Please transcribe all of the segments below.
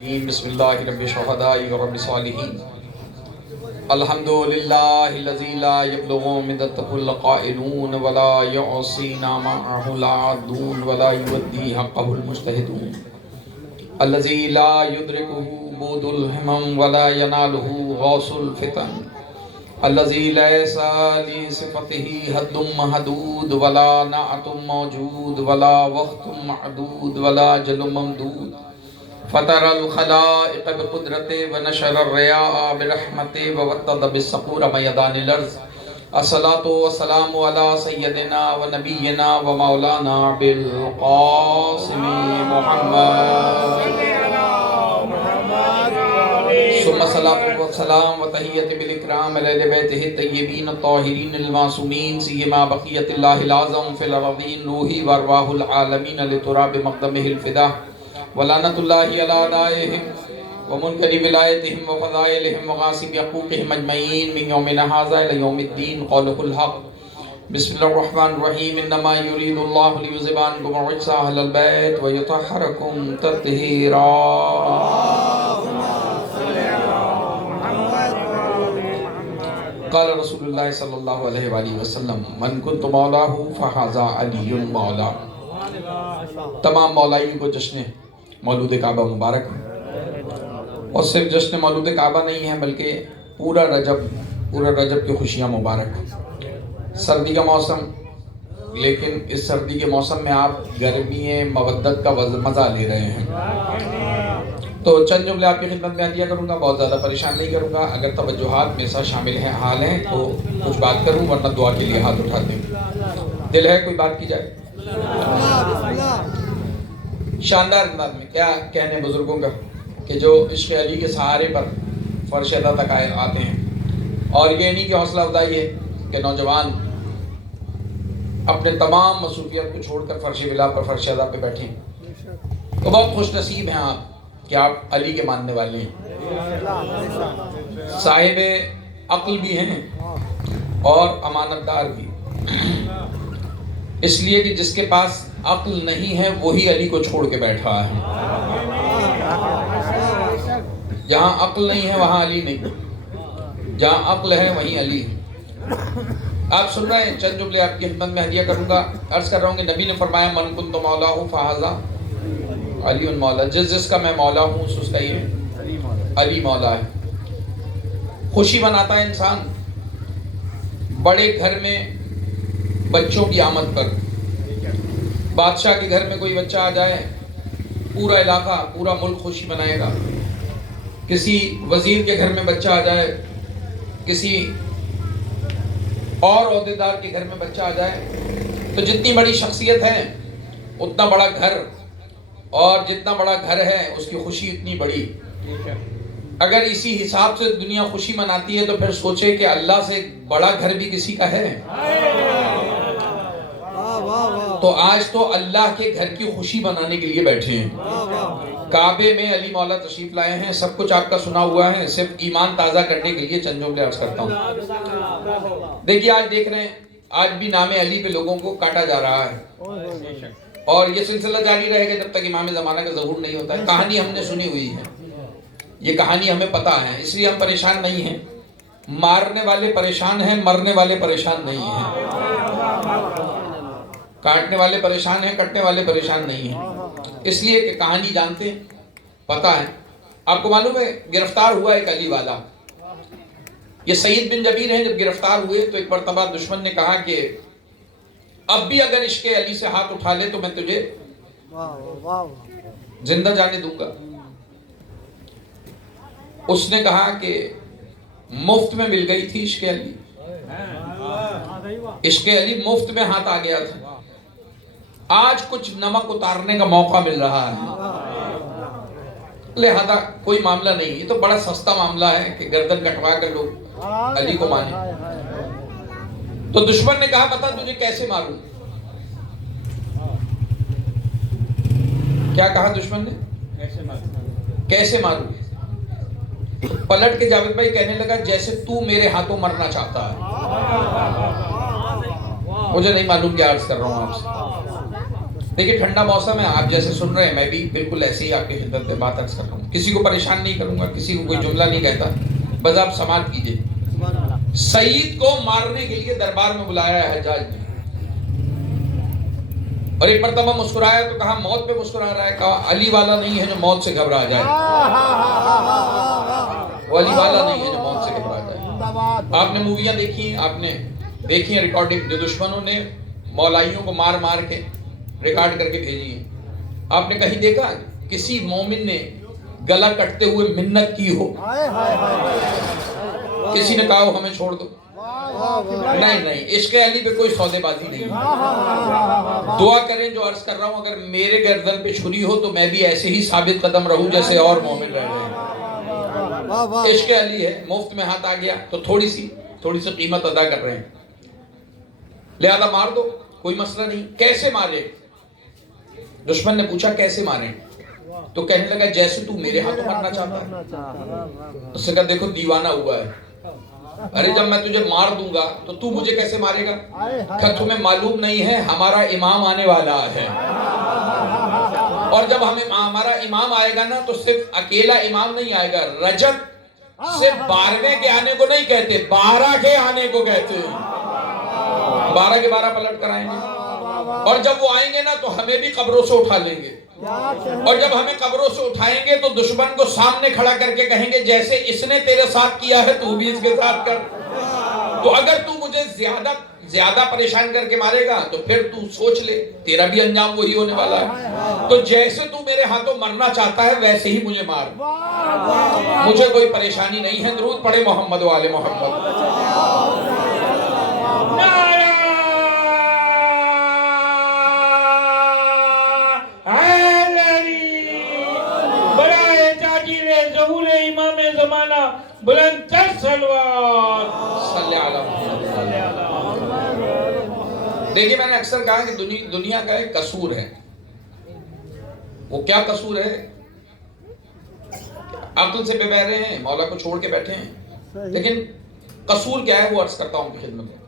بسم اللہ رب الشہداء و رب الصالحین الحمدللہ الذی لا یبلغ مدته القائلون ولا یعصینا معه العادون ولا یودی حقه المجتہدون الذی لا یدرکه بود الہمم ولا ینالہ غوث الفتن الذی لیس لصفته حد محدود ولا نعت موجود ولا وقت معدود ولا جل ممدود فطر الخلائق بقدرته ونشر الرياء برحمته ووطد بالصقور ميدان الارض الصلاة والسلام على سيدنا ونبينا ومولانا بالقاسم محمد ثم الصلاة والسلام وتحية بالإكرام على بيته الطيبين الطاهرين المعصومين سيما بقية الله الأعظم في الأرضين روحي وأرواح العالمين لتراب مقدمه الفداء ولعنت اللہ علی اعدائهم ومنکر ولایتهم وفضائلهم وغاصب حقوقهم اجمعین من یومنا ھذا الی یوم الدین قولہ الحق بسم اللہ الرحمن الرحیم انما یرید اللہ لیذھب عنکم الرجس اہل البیت ویطہرکم تطہیرا قال رسول اللہ صلی اللہ علیہ وآلہ وسلم من کنت مولاہ فھذا علی مولا. تمام مولائی کو جشن مولود کعبہ مبارک. اور صرف جشن مولود کعبہ نہیں ہے بلکہ پورا رجب کی خوشیاں مبارک. سردی کا موسم، لیکن اس سردی کے موسم میں آپ گرمی مودت کا مزہ لے رہے ہیں. تو چند جملے آپ کی خدمت میں عطیہ کروں گا، بہت زیادہ پریشان نہیں کروں گا. اگر توجہات میں ساتھ شامل ہیں حال ہیں تو کچھ بات کروں، ورنہ دعا کے لیے ہاتھ اٹھاتے ہیں. دل ہے کوئی بات کی جائے؟ شاندار انداز میں کیا کہنے بزرگوں کا کہ جو عشق علی کے سہارے پر فرش ادا تک آتے ہیں. اور یہ نہیں کہ حوصلہ افزائی ہے کہ نوجوان اپنے تمام مصروفیت کو چھوڑ کر فرش ولا پر فرش ادا پہ بیٹھیں. تو بہت خوش نصیب ہیں آپ کہ آپ علی کے ماننے والے ہیں، صاحب عقل بھی ہیں اور امانت دار بھی. اس لیے کہ جس کے پاس عقل نہیں ہے وہی علی کو چھوڑ کے بیٹھا ہے. جہاں عقل نہیں ہے وہاں علی نہیں، جہاں عقل ہے وہیں علی ہے. آپ سن رہے ہیں، چند جملے آپ کی خدمت میں ہدیہ کروں گا. عرض کر رہا ہوں کہ نبی نے فرمایا من کنت مولا فھذا علی مولا. جس کا میں مولا ہوں اس کا یہ علی مولا ہے. خوشی مناتا ہے انسان بڑے گھر میں بچوں کی آمد پر. بادشاہ کے گھر میں کوئی بچہ آ جائے، پورا علاقہ پورا ملک خوشی منائے گا. کسی وزیر کے گھر میں بچہ آ جائے، کسی اور عہدیدار کے گھر میں بچہ آ جائے، تو جتنی بڑی شخصیت ہے اتنا بڑا گھر، اور جتنا بڑا گھر ہے اس کی خوشی اتنی بڑی. اگر اسی حساب سے دنیا خوشی مناتی ہے تو پھر سوچے کہ اللہ سے بڑا گھر بھی کسی کا ہے. تو آج تو اللہ کے گھر کی خوشی منانے کے لیے بیٹھے ہیں. کعبے میں علی مولا تشریف لائے ہیں. سب کچھ آپ کا سنا ہوا ہے، صرف ایمان تازہ کرنے کے لیے چند جملے عرض کرتا ہوں. دیکھیے آج دیکھ رہے ہیں، آج بھی نام علی پہ لوگوں کو کاٹا جا رہا ہے، اور یہ سلسلہ جاری رہے گا جب تک امام زمانہ کا ظہور نہیں ہوتا ہے. کہانی ہم نے سنی ہوئی ہے، یہ کہانی ہمیں پتہ ہے، اس لیے ہم پریشان نہیں ہیں. مارنے والے پریشان ہیں، مرنے والے پریشان نہیں ہیں. کاٹنے والے پریشان ہیں، کٹنے والے پریشان نہیں ہیں. اس لیے کہ کہانی جانتے ہیں، پتہ ہے. آپ کو معلوم ہے گرفتار ہوا ایک علی والا. یہ سعید بن جبیر ہیں. جب گرفتار ہوئے تو ایک مرتبہ دشمن نے کہا کہ اب بھی اگر عشق علی سے ہاتھ اٹھا لے تو میں تجھے زندہ جانے دوں گا. اس نے کہا کہ مفت میں مل گئی تھی عشق علی. عشق علی مفت میں ہاتھ آ گیا تھا. آج کچھ نمک اتارنے کا موقع مل رہا ہے، لہذا کوئی معاملہ نہیں. یہ تو بڑا سستا معاملہ ہے کہ گردن کٹوا کر لوگ علی کو مانے. تو دشمن نے کہا بتا تجھے کیسے ماروں. کیا کہا دشمن نے؟ کیسے ماروں. پلٹ کے جاوید بھائی کہنے لگا جیسے تو میرے ہاتھوں مرنا چاہتا ہے. مجھے نہیں معلوم کیا عرض کر رہا ہوں آپ سے. देखिए ठंडा मौसम है, आप जैसे सुन रहे हैं मैं भी बिल्कुल ऐसे ही आपकी खिदमत में बात अर्ज कर रहा हूँ। किसी को परेशान नहीं करूंगा, किसी को कोई जुमला नहीं कहता, बस आप समाप्त कीजिए। सईद को मारने के लिए दरबार में बुलाया है हज्जाज ने, और एक मरतबा मुस्कुराया तो कहा मौत पे मुस्कुरा रहा है, कहा अली वाला नहीं है जो मौत से घबरा जाए, वो अली वाला नहीं है जो मौत से घबरा जाए। आपने मूवियां देखी, आपने देखी है रिकॉर्डिंग, जो दुश्मनों ने मौलाइयों को मार मार के रिकॉर्ड करके भेजी है। आपने कहीं देखा किसी मोमिन ने गला कटते हुए मिन्नत की हो? किसी ने कहा हो हमें छोड़ दो? नहीं नहीं, इश्क अली पे कोई सौदेबाजी नहीं है। दुआ करें जो अर्ज कर रहा हूं, अगर मेरे गर्दन पे छुरी हो तो मैं भी ऐसे ही साबित कदम रहूं जैसे और मोमिन रह रहे हैं। इश्क अली है, मुफ्त में हाथ आ गया तो थोड़ी सी कीमत अदा कर रहे हैं, लिहाजा मार दो, कोई मसला नहीं। कैसे मारे? दुश्मन ने पूछा कैसे मारे, तो कहने लगा जैसे तू मेरे हाथों मरना चाहता है। उसने कहा देखो दीवाना हुआ है, अरे जब मैं तुझे मार दूंगा तो तू मुझे कैसे मारेगा? क्या तुम्हें मालूम नहीं है हमारा इमाम आने वाला है, और जब हमारा इमाम आएगा ना तो सिर्फ अकेला इमाम नहीं आएगा, रजब सिर्फ 12वें के आने को नहीं कहते, 12 के आने को कहते हैं। 12 के 12 पलट कर आएंगे, और जब वो आएंगे ना तो हमें भी कब्रों से उठा लेंगे, और जब हमें कब्रों से उठाएंगे तो दुश्मन को सामने खड़ा करके कहेंगे जैसे इसने तेरे साथ किया है तू भी इसके साथ कर। तो अगर तू मुझे ज्यादा परेशान करके मारेगा तो फिर तू सोच ले तेरा भी अंजाम वही होने वाला है। तो जैसे तू मेरे हाथों मरना चाहता है वैसे ही मुझे मार, मुझे कोई परेशानी नहीं है। दुरूद पढ़े मोहम्मद वाले मोहम्मद। बुलंद सलवार। देखिए मैंने अक्सर कहा कि दुनिया का एक कसूर है। वो क्या कसूर है? अक्ल से बेबहरे हैं, मौला को छोड़ के बैठे हैं, लेकिन कसूर क्या है वो अर्ज करता हूं उनकी खिदमत में।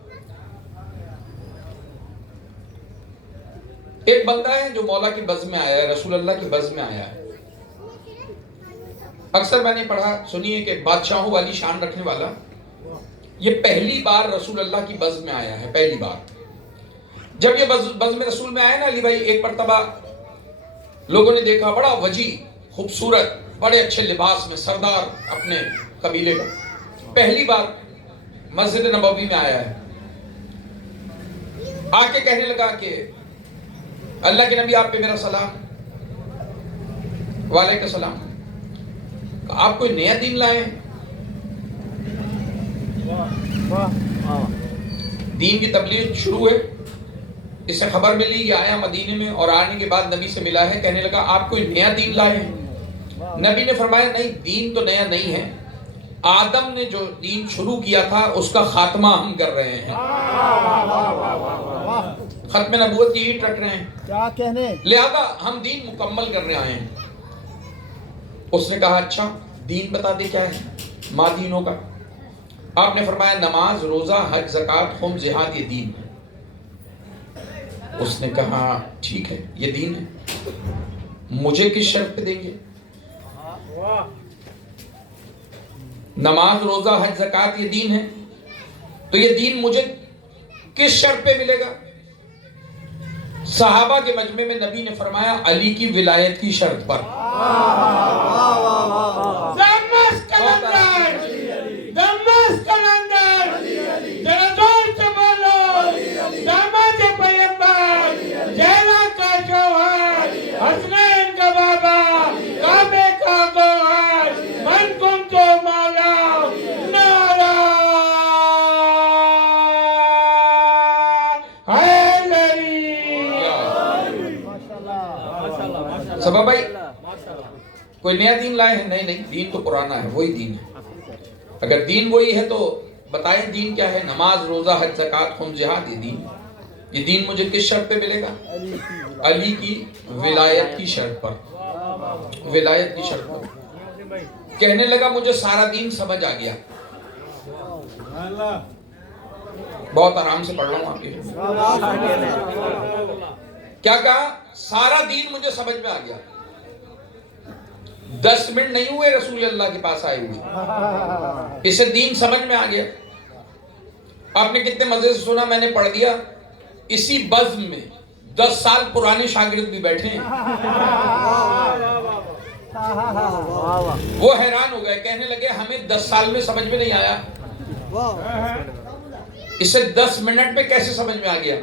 एक बंदा है जो मौला की बज़्म में आया है, रसूल अल्लाह की बज़्म में आया है। अक्सर मैंने पढ़ा सुनिए कि बादशाहों वाली शान रखने वाला ये पहली बार रसूल अल्लाह की बज़्म में आया है। पहली बार जब ये बज़्म रसूल में आया ना अली भाई, एक मरतबा लोगों ने देखा बड़ा वजी खूबसूरत बड़े अच्छे लिबास में सरदार अपने कबीले का, पहली बार मस्जिद नबवी में आया है। आके कहने लगा कि अल्लाह के नबी आप पे मेरा सलाम। वालेकुम सलाम। आप कोई नया दीन लाए हैं? दीन की तबलीग शुरू है, इससे खबर मिली ये आया मदीने में और आने के बाद नबी से मिला है। कहने लगा आप कोई नया दीन लाए हैं? नबी ने फरमाया नहीं, दीन तो नया नहीं है, आदम ने जो दीन शुरू किया था उसका खात्मा हम कर रहे हैं। खत्म नबूवत की ईंट रख रहे हैं, क्या कहने, लिहाजा हम दीन मुकम्मल करने आए हैं। उसने कहा अच्छा दीन बता दे क्या है माँ दीनों का? आपने फरमाया नमाज रोजा हज ज़कात खुम जिहाद ये दीन है। उसने कहा ठीक है ये दीन है, मुझे किस शर्त पे देंगे? नमाज रोजा हज ज़कात ये दीन है, तो ये दीन मुझे किस शर्त पे मिलेगा? सहाबा के मजमे में नबी ने फरमाया अली की विलायत की शर्त पर। सबा भाई कोई नया दीन लाए हैं? नहीं नहीं, दीन तो पुराना है, वही दीन है। अगर दीन वही है तो बताएं दीन क्या है? नमाज रोजा हज ज़कात खुम जिहाद ये दीन। ये दीन मुझे किस शर्त पे मिलेगा? अली की विलायत की शर्त पर। विलायत की शर्त पर। कहने लगा मुझे सारा दीन समझ आ गया। बहुत आराम से पढ़ रहा हूँ आपके। क्या कहा? सारा दीन मुझे समझ में आ गया। 10 मिनट नहीं हुए रसूल अल्लाह के पास आए हुए, इसे दीन समझ में आ गया। आपने कितने मजे से सुना, मैंने पढ़ दिया। इसी बज़्म में 10 साल पुराने शागिर्द भी बैठे हैं। वो हैरान हो गए, कहने लगे हमें 10 साल में समझ में नहीं आया, इसे 10 मिनट में कैसे समझ में आ गया।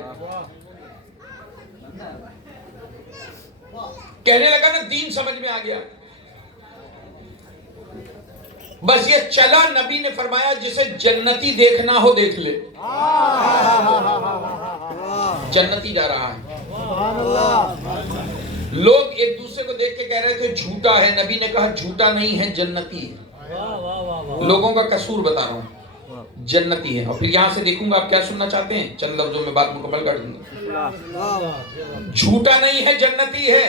कहने लगा ना दीन समझ में आ गया। बस ये चला, नबी ने फरमाया जिसे जन्नती देखना हो देख ले। जन्नती जा रहा है। लोग एक दूसरे को देख के कह रहे थे झूठा है, नबी ने कहा झूठा नहीं है, जन्नती है। लोगों का कसूर बता रहा हूं, जन्नती है। और फिर यहां से देखूंगा आप क्या सुनना चाहते हैं, चंद लफ्जों में बात मुकम्मल कर दूंगा। झूठा नहीं है, जन्नती है।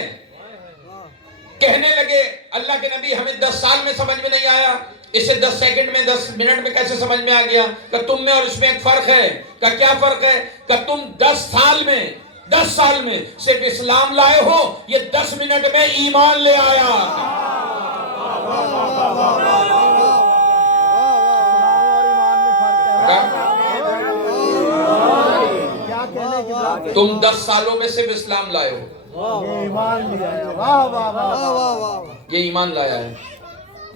कहने लगे अल्लाह के नबी हमें 10 साल में समझ में नहीं आया, इसे 10 सेकंड में 10 मिनट में कैसे समझ में आ गया। कि तुम में और इसमें एक फर्क है। का क्या फर्क है? कि तुम 10 साल में सिर्फ इस्लाम लाए हो, ये 10 मिनट में ईमान ले आया। तुम 10 सालों में सिर्फ इस्लाम लाए हो, ये ईमान लाया है।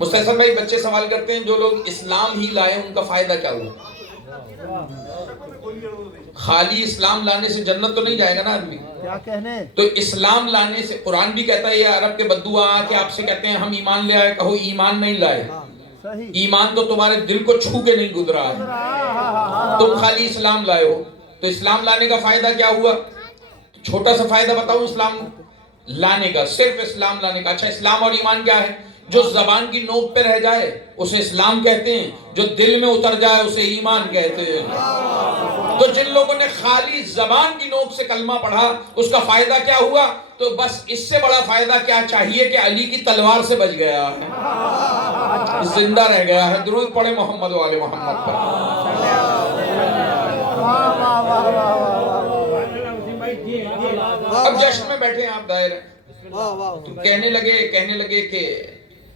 मुस्तहसन भाई, बच्चे सवाल करते हैं जो लोग इस्लाम ही लाए उनका फायदा क्या हुआ? खाली इस्लाम लाने से जन्नत तो नहीं जाएगा ना आदमी। क्या कहने? तो इस्लाम लाने से, कुरान भी कहता है ये अरब के बद्दुआ के आपसे कहते हैं हम ईमान ले आए, कहो ईमान नहीं लाए। सही। ईमान तो तुम्हारे दिल को छू के नहीं गुजरा है, तुम खाली इस्लाम लाए हो। तो इस्लाम लाने का फायदा क्या हुआ? छोटा सा फायदा बताऊं इस्लाम लाने का, सिर्फ इस्लाम लाने का। अच्छा, इस्लाम और ईमान क्या है? जो जबान की नोक पे रह जाए उसे इस्लाम कहते हैं, जो दिल में उतर जाए उसे ईमान कहते हैं। तो जिन लोगों ने खाली जबान की नोक से कलमा पढ़ा उसका फायदा क्या हुआ? तो बस इससे बड़ा फायदा क्या चाहिए कि अली की तलवार से बच गया है, जिंदा रह गया है। दुरूद पढ़े मोहम्मद वाले मोहम्मद पर। अब जश्न में बैठे हैं आप दायरे, तो कहने लगे कि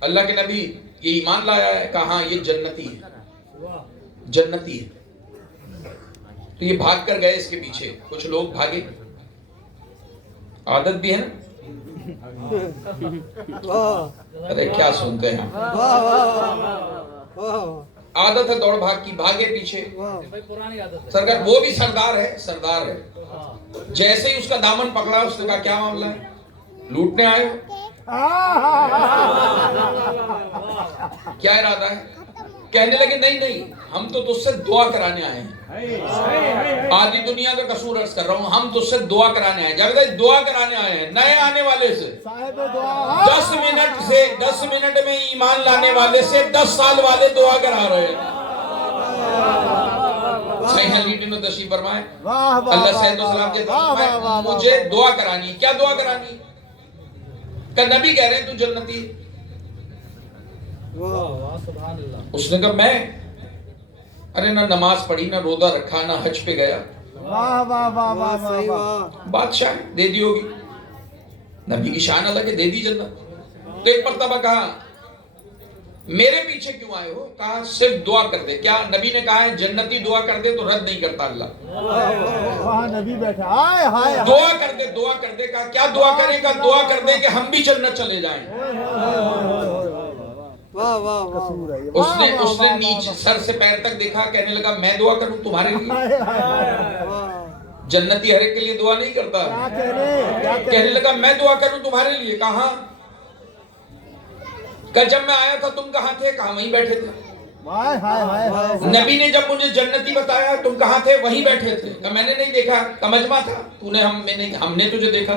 अल्लाह के नबी ये ईमान लाया है। कहा ये जन्नती है, जन्नती है। तो ये भाग कर गए इसके पीछे, कुछ लोग भागे, आदत भी है ना। अरे क्या सुनते हैं, आदत है दौड़ भाग की, भागे पीछे। सरकार वो भी सरदार है। जैसे ही उसका दामन पकड़ा उसने कहा क्या मामला है, लूटने आए हो? क्या इरादा है? कहने लगे नहीं, हम तो तुझसे दुआ कराने आए हैं। आधी दुनिया का कसूर अर्ज कर रहा हूँ, हम तुझसे दुआ कराने आए हैं। जब दुआ कराने आए हैं नए आने वाले से, 10 मिनट में ईमान लाने वाले से 10 साल वाले दुआ करा रहे हैं। तशरीफ फरमाए, अल्लाह सैयद सलाम के फरमाए मुझे दुआ करानी। क्या दुआ करानी? का नबी कह रहे हैं तू जन्नती। उसने कहा मैं, अरे ना नमाज पढ़ी, ना रोजा रखा, ना हज पे गया। बादशाह दे दी होगी, नबी की शान अलग है, दे दी जन्नत। तो एक मर्तबा कहा मेरे पीछे क्यों आए हो? कहा सिर्फ दुआ कर दे। क्या नबी ने कहा है जन्नती दुआ कर दे तो रद्द नहीं करता अल्लाह। नबी बैठा, हाय हाय दुआ कर दे। कहा क्या दुआ करेगा? दुआ कर दे कि हम भी जन्नत चले जाएं। उसने नीचे सर से पैर तक देखा, कहने लगा मैं दुआ करूं तुम्हारे लिए? जन्नती हर एक के लिए दुआ नहीं करता। कहने लगा मैं दुआ करूं तुम्हारे लिए। कहा जब मैं आया था तुम कहाँ थे? कहा वहीं बैठे थे। नबी ने जब मुझे जन्नती बताया तुम कहाँ थे? वहीं बैठे थे। कहा मैंने नहीं देखा। कहा मजमा था, तूने हमने तुझे देखा।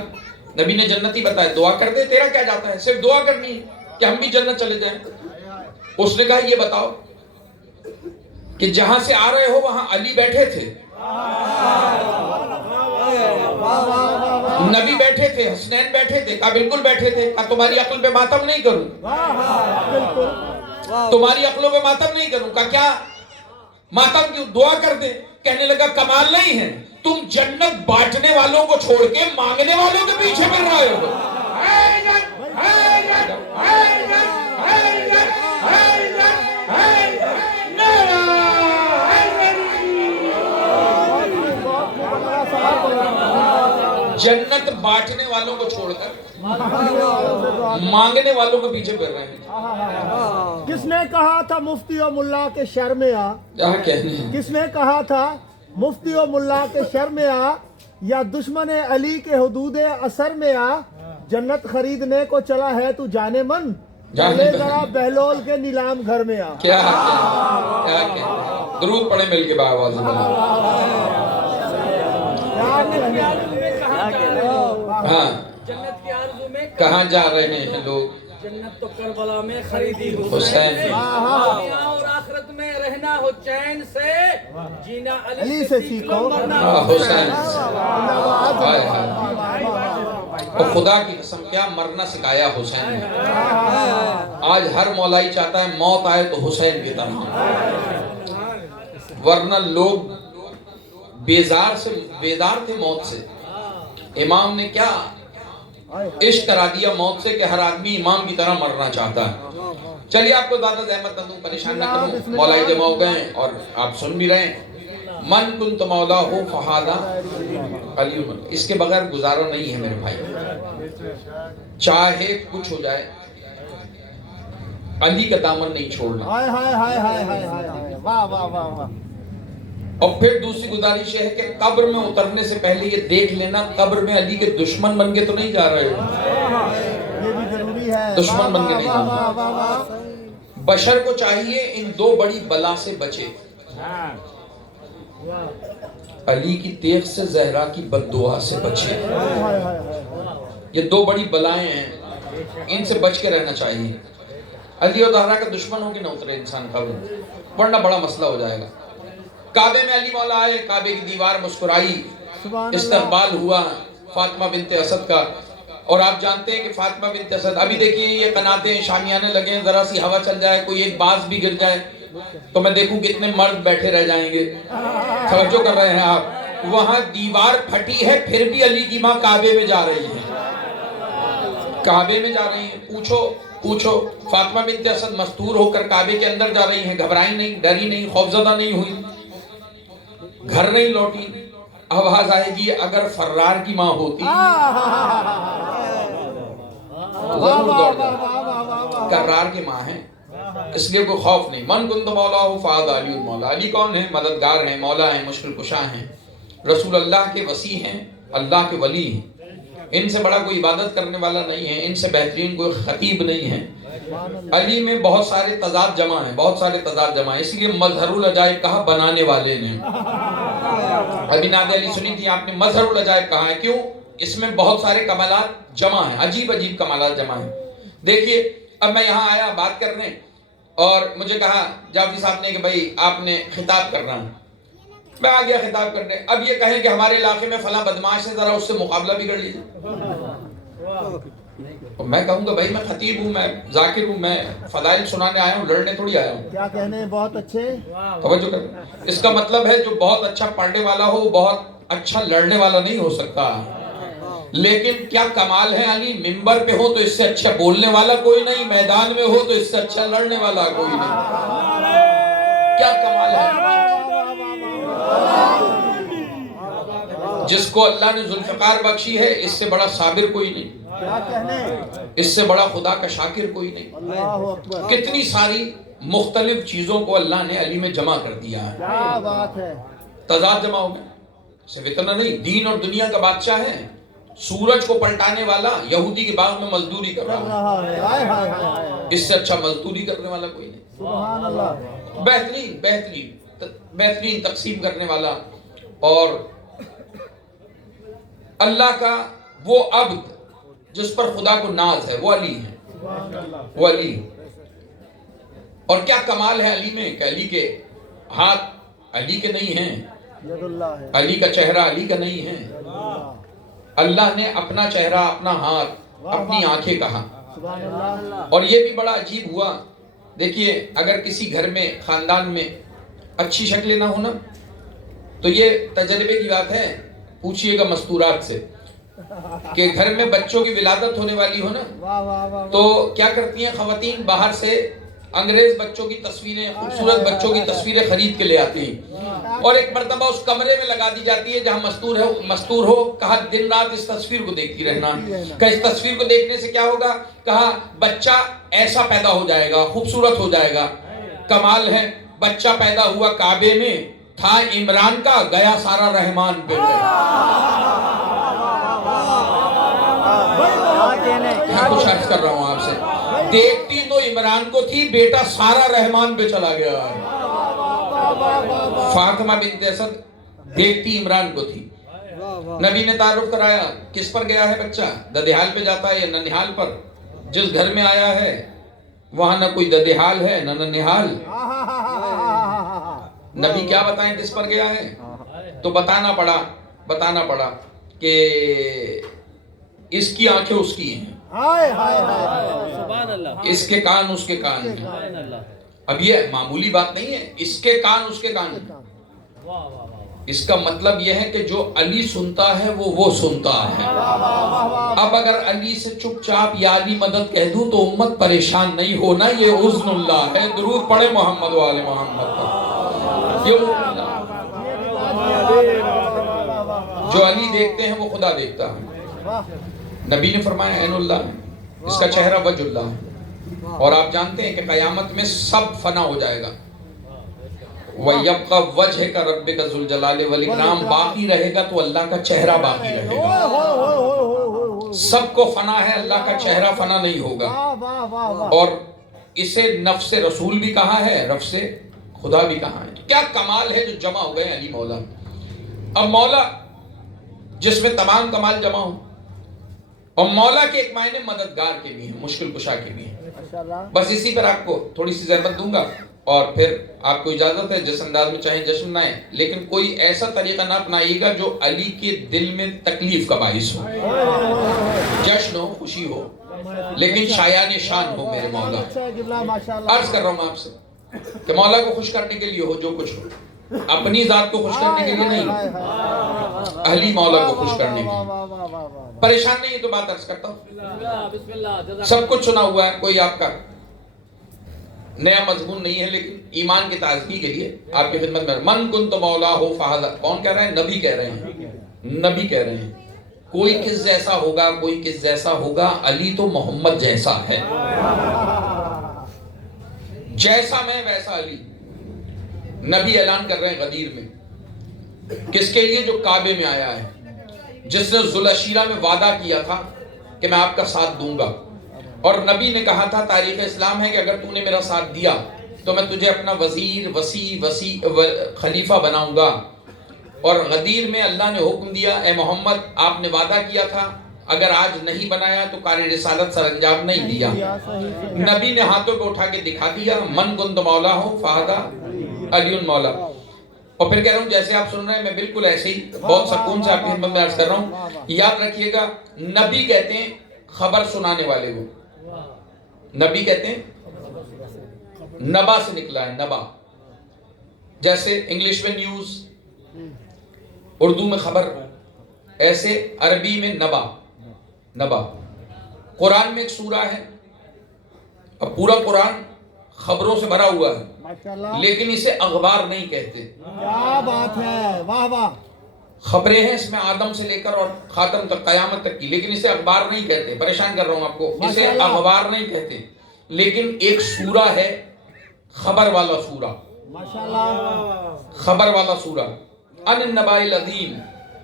नबी ने जन्नती बताया, दुआ कर दे, तेरा क्या जाता है, सिर्फ दुआ करनी है कि हम भी जन्नत चले जाएं। उसने कहा ये बताओ कि जहां से आ रहे हो वहां अली बैठे थे, नबी बैठे थे, हसनैन बैठे थे? कहा बिल्कुल बैठे थे। कहा तुम्हारी अक्ल पे मातम नहीं करूं? तुम्हारी अक्लों पे मातम नहीं करूं? कहा क्या? मातम की दुआ कर दे। कहने लगा कमाल नहीं है, तुम जन्नत बांटने वालों को छोड़ के मांगने वालों के पीछे फिर रहे हो। जन्नत बांटने वालों को छोड़कर मांगने वालों के पीछे फिर रहे हैं। किसने कहा था मुफ्ती और मुल्ला के शर में आ? क्या कहने हैं? किसने कहा था मुफ्ती और मुल्ला के शर में आ, या दुश्मन अली के हुदूद असर में आ? जन्नत खरीदने को चला है तू जाने मन, चले जरा बहलोल के नीलाम घर में आ। क्या दुरूद पढ़े मिल के बाबा हाँ, जन्नत की आरज़ू में कहाँ जा रहे हैं लोग? जन्नत तो करबला में खरीदी हुसैन ने। दुनिया और आखिरत में रहना हो चैन से, जीना अली से सीखो, मरना हुसैन। हाय हाय। और खुदा की कसम क्या मरना सिखाया हुसैन ने। आज हर मौलाई चाहता है मौत आए तो हुसैन की तरह, वरना लोग बेदार थे मौत से। इमाम ने क्या इश्क करा दिया मौत से कि हर आदमी इमाम की तरह मरना चाहता है। चलिए आपको ज्यादा ज़हमत न दूं, परेशान न करूं, मौलाई जमा हो गए और आप सुन भी रहे हैं। मन कुंत मौला हो फहादा अली, इसके बगैर गुजारा नहीं है मेरे भाई। चाहे कुछ हो जाए अली का दामन नहीं छोड़ना। हाय हाय हाय हाय हाय हाय, वाह वाह वाह वाह। और फिर दूसरी गुजारिश है कि कब्र में उतरने से पहले ये देख लेना कब्र में अली के दुश्मन बन के तो नहीं जा रहे हो। ये भी जरूरी है। दुश्मन बन के नहीं जाना। बशर को चाहिए इन दो बड़ी बला से बचे, अली की तेग से, जहरा की बद्दुआ से बचे। ये दो बड़ी बलाएं हैं, इनसे बच के रहना चाहिए। अली और जहरा का दुश्मन हो के ना उतरे इंसान कब्र, वरना बड़ा मसला हो जाएगा। काबे में अली मौला आए, काबे की दीवार मुस्कुराई, इस्तकबाल हुआ फातिमा बिनते असद का। और आप जानते हैं कि फातिमा बिनते असद, अभी देखिए ये कनाते शामियाने लगे हैं, जरा सी हवा चल जाए, कोई एक बाज भी गिर जाए तो मैं देखूं कितने मर्द बैठे रह जाएंगे। तवज्जो कर रहे हैं आप? वहां दीवार फटी है फिर भी अली की मां काबे में जा रही है, काबे में जा रही है। पूछो फातिमा बिनते असद मस्तूर होकर काबे के अंदर जा रही हैं, घबराई नहीं, डरी नहीं, खौफजदा नहीं हुई, घर नहीं लौटी। आवाज आएगी अगर फर्रार की मां होती जरूर दौड़ जाती। कर्रार की मां है, इसलिए कोई खौफ नहीं। मन कुंत मौला हो फाद अली मौला। अली कौन है? मददगार हैं, मौला हैं, मुश्किल कुशा हैं, रसूल अल्लाह के वसी हैं, अल्लाह के वली हैं। इनसे बड़ा कोई इबादत करने वाला नहीं है, इनसे बेहतरीन कोई खतीब नहीं है। अली में बहुत सारे तजाद जमा है, बहुत सारे तजाद जमा है, इसलिए मजहरुल अजाइब कहा बनाने वाले ने। अभी नादे अली सुनी थी आपने, मजहरुल अजाइब कहा है, क्यों? इसमें बहुत सारे कमालात जमा है, अजीब अजीब कमालात जमा है। देखिए अब मैं यहाँ आया बात करने और मुझे कहा जाफरी साहब ने कि भाई आपने खिताब करना है। मैं आ गया खिताब करने। अब ये कहें कि हमारे इलाके में फला बदमाश है, जरा उससे मुकाबला भी कर लीजिए, तो मैं कहूँगा भाई मैं खतीब हूँ, मैं जाकिर हूँ, मैं फदाइल सुनाने आया हूँ, लड़ने थोड़ी आया हूँ। क्या कहने हैं, बहुत अच्छे। तवज्जो कर, इसका मतलब है जो बहुत अच्छा पढ़ने वाला हो बहुत अच्छा लड़ने वाला नहीं हो सकता। लेकिन क्या कमाल है, अली मिंबर पे हो तो इससे अच्छा बोलने वाला कोई नहीं, मैदान में हो तो इससे अच्छा लड़ने वाला कोई नहीं। क्या कमाल है। जिसको अल्लाह ने जुल्फ़िकार बख्शी है, इससे बड़ा साबिर कोई नहीं, क्या कहने, इससे बड़ा खुदा का शाकिर कोई नहीं। अल्लाहु अकबर। कितनी सारी मुख्तलिफ चीजों को अल्लाह ने अली में जमा कर दिया है। क्या बात है। तजाद जमा हो गया। सिर्फ इतना नहीं, दीन और दुनिया का बादशाह है, सूरज को पलटाने वाला यहूदी के बाग में मजदूरी कर रहा है। हाय हाय हाय, इससे अच्छा मजदूरी करने वाला कोई नहीं। सुभान अल्लाह। बेहतरीन बेहतरीन बेहतरीन तकसीम करने वाला। और अल्लाह का वो अब्द जिस पर खुदा को नाज है वो अली है, वो अली। और क्या कमाल है अली में कि अली के हाथ अली के नहीं हैं, यदुल्लाह है। अली का चेहरा अली का नहीं है। अल्लाह ने अपना चेहरा, अपना हाथ, अपनी आंखें कहा। सुभान अल्लाह। और ये भी बड़ा अजीब हुआ। देखिए अगर किसी घर में, खानदान में अच्छी शक्लें ना होना। तो ये तजर्बे की बात है, पूछिएगा मस्तूरात से कि घर में बच्चों की विलादत होने वाली हो ना, वाह वाह वाह तो क्या करती हैं खवातीन, बाहर से अंग्रेज बच्चों की तस्वीरें, खूबसूरत बच्चों की तस्वीरें खरीद के ले आती हैं और एक मर्तबा उस कमरे में लगा दी जाती है जहां मस्तूर हो। कहा दिन रात इस तस्वीर को देखती रहना। कहा इस तस्वीर को देखने से क्या होगा? कहा बच्चा ऐसा पैदा हो जाएगा, खूबसूरत हो जाएगा। कमाल है, बच्चा पैदा हुआ काबे में, था इमरान का, गया सारा रहमान पे। मैं कुछ अर्ज कर रहा हूं आपसे, देखती तो इमरान को थी, बेटा सारा रहमान पे चला गया। फातिमा बिन्त असद देखती इमरान को थी। नबी ने तारुफ कराया, किस पर गया है बच्चा? ददेहाल पे जाता है या ननिहाल पर? जिस घर में आया है वहां न कोई ददेहाल है न ननिहाल। नबी क्या बताएं किस पर गया है? तो बताना पड़ा कि इसकी आंखें उसकी हैं, हाय हाय हाय इसके कान उसके कान हैं। अब ये मामूली बात नहीं है, इसके कान उसके कान हैं। इसका मतलब यह है कि जो अली सुनता है वो सुनता है। अब अगर अली से चुपचाप या अली मदद कह दूं तो उम्मत परेशान नहीं होना, ये उज़्नुल्लाह है। दुरूद पढ़े मोहम्मद वाले मोहम्मद पर। ये उज़्नुल्लाह, जो अली देखते हैं वो खुदा देखता है। नबी ने फरमाया ऐनुल्लाह, इसका चेहरा वजुल्लाह है। और आप जानते हैं कि क़यामत में सब फना हो जाएगा। वयब्का वजह रब्बिका ज़ुल जलाल वल इकराम, बाकी रहेगा तो अल्लाह का चेहरा बाकी रहेगा। सबको फना है, अल्लाह का चेहरा फना नहीं होगा। और इसे नफ्स रसूल भी कहा है, नफ्स खुदा भी कहा है। क्या कमाल है जो जमा हो गए अली मौला। अब मौला जिसमें तमाम कमाल जमा हो, और मौला के एक मायने मददगार के भी हैं, मुश्किल कुशा के भी हैं। बस इसी पर आपको थोड़ी सी ज़रबत दूंगा और फिर आपको इजाजत है, जिस अंदाज में चाहे जश्न मनाएं, लेकिन कोई ऐसा तरीका ना अपनाइएगा जो अली के दिल में तकलीफ का बाइस हो। जश्न हो, खुशी हो, लेकिन शायान शान हो मेरे मौला। अर्ज कर रहा हूं आपसे कि मौला को खुश करने के लिए हो जो कुछ हो, अपनी जात को खुश करने के लिए नहीं, अली मौला को खुश करने के लिए। परेशान नहीं है तो बात अर्ज करता हूं। सब कुछ सुना हुआ है, कोई आपका नया मजमून नहीं है, लेकिन ईमान की ताजगी के लिए आपकी खिदमत में। मन कुन तो मौला हो फाहदा, कौन कह रहा है? नबी कह रहे हैं। नबी कह रहे हैं कोई किस जैसा होगा, कोई किस जैसा होगा, अली तो मोहम्मद जैसा है। जैसा मैं वैसा अली। नबी ऐलान कर रहे हैं गदीर में, किसके लिए? जो काबे में आया है, जिसने जुलशीरा में वादा किया था कि मैं आपका साथ दूंगा। और नबी ने कहा था, तारीख इस्लाम है कि अगर तूने मेरा साथ दिया तो मैं तुझे अपना वजीर वसी खलीफा बनाऊंगा। और गदीर में अल्लाह ने हुक्म दिया, ए मोहम्मद आपने वादा किया था, अगर आज नहीं बनाया तो कार्य रिसालत सर अंजाम नहीं दिया। नबी ने हाथों पे उठा के दिखा दिया, मन कुंत मौला हो फाहदा अली मौला। और फिर कह रहा हूँ जैसे आप सुन रहे हैं मैं बिल्कुल ऐसे ही बहुत सुकून से आपकी खिदमत में अर्ज कर रहा हूँ। याद रखिएगा, नबी कहते हैं खबर सुनाने वाले को, नबी कहते हैं नबा से निकला है, नबा। जैसे इंग्लिश में न्यूज, उर्दू में खबर, ऐसे अरबी में नबा। नबा कुरान में एक सूरा है, अब पूरा कुरान खबरों से भरा हुआ है, लेकिन इसे अखबार नहीं कहते। क्या बात है, वाह वाह। खबरें हैं इसमें आदम से लेकर और खातम तक, कयामत तक की, लेकिन इसे अखबार नहीं कहते। परेशान कर रहा हूं आपको, इसे अखबार नहीं कहते। लेकिन एक सूरा है खबर वाला सूरा, माशाल्लाह, खबर वाला सूरा। अन नबाइल अदीम,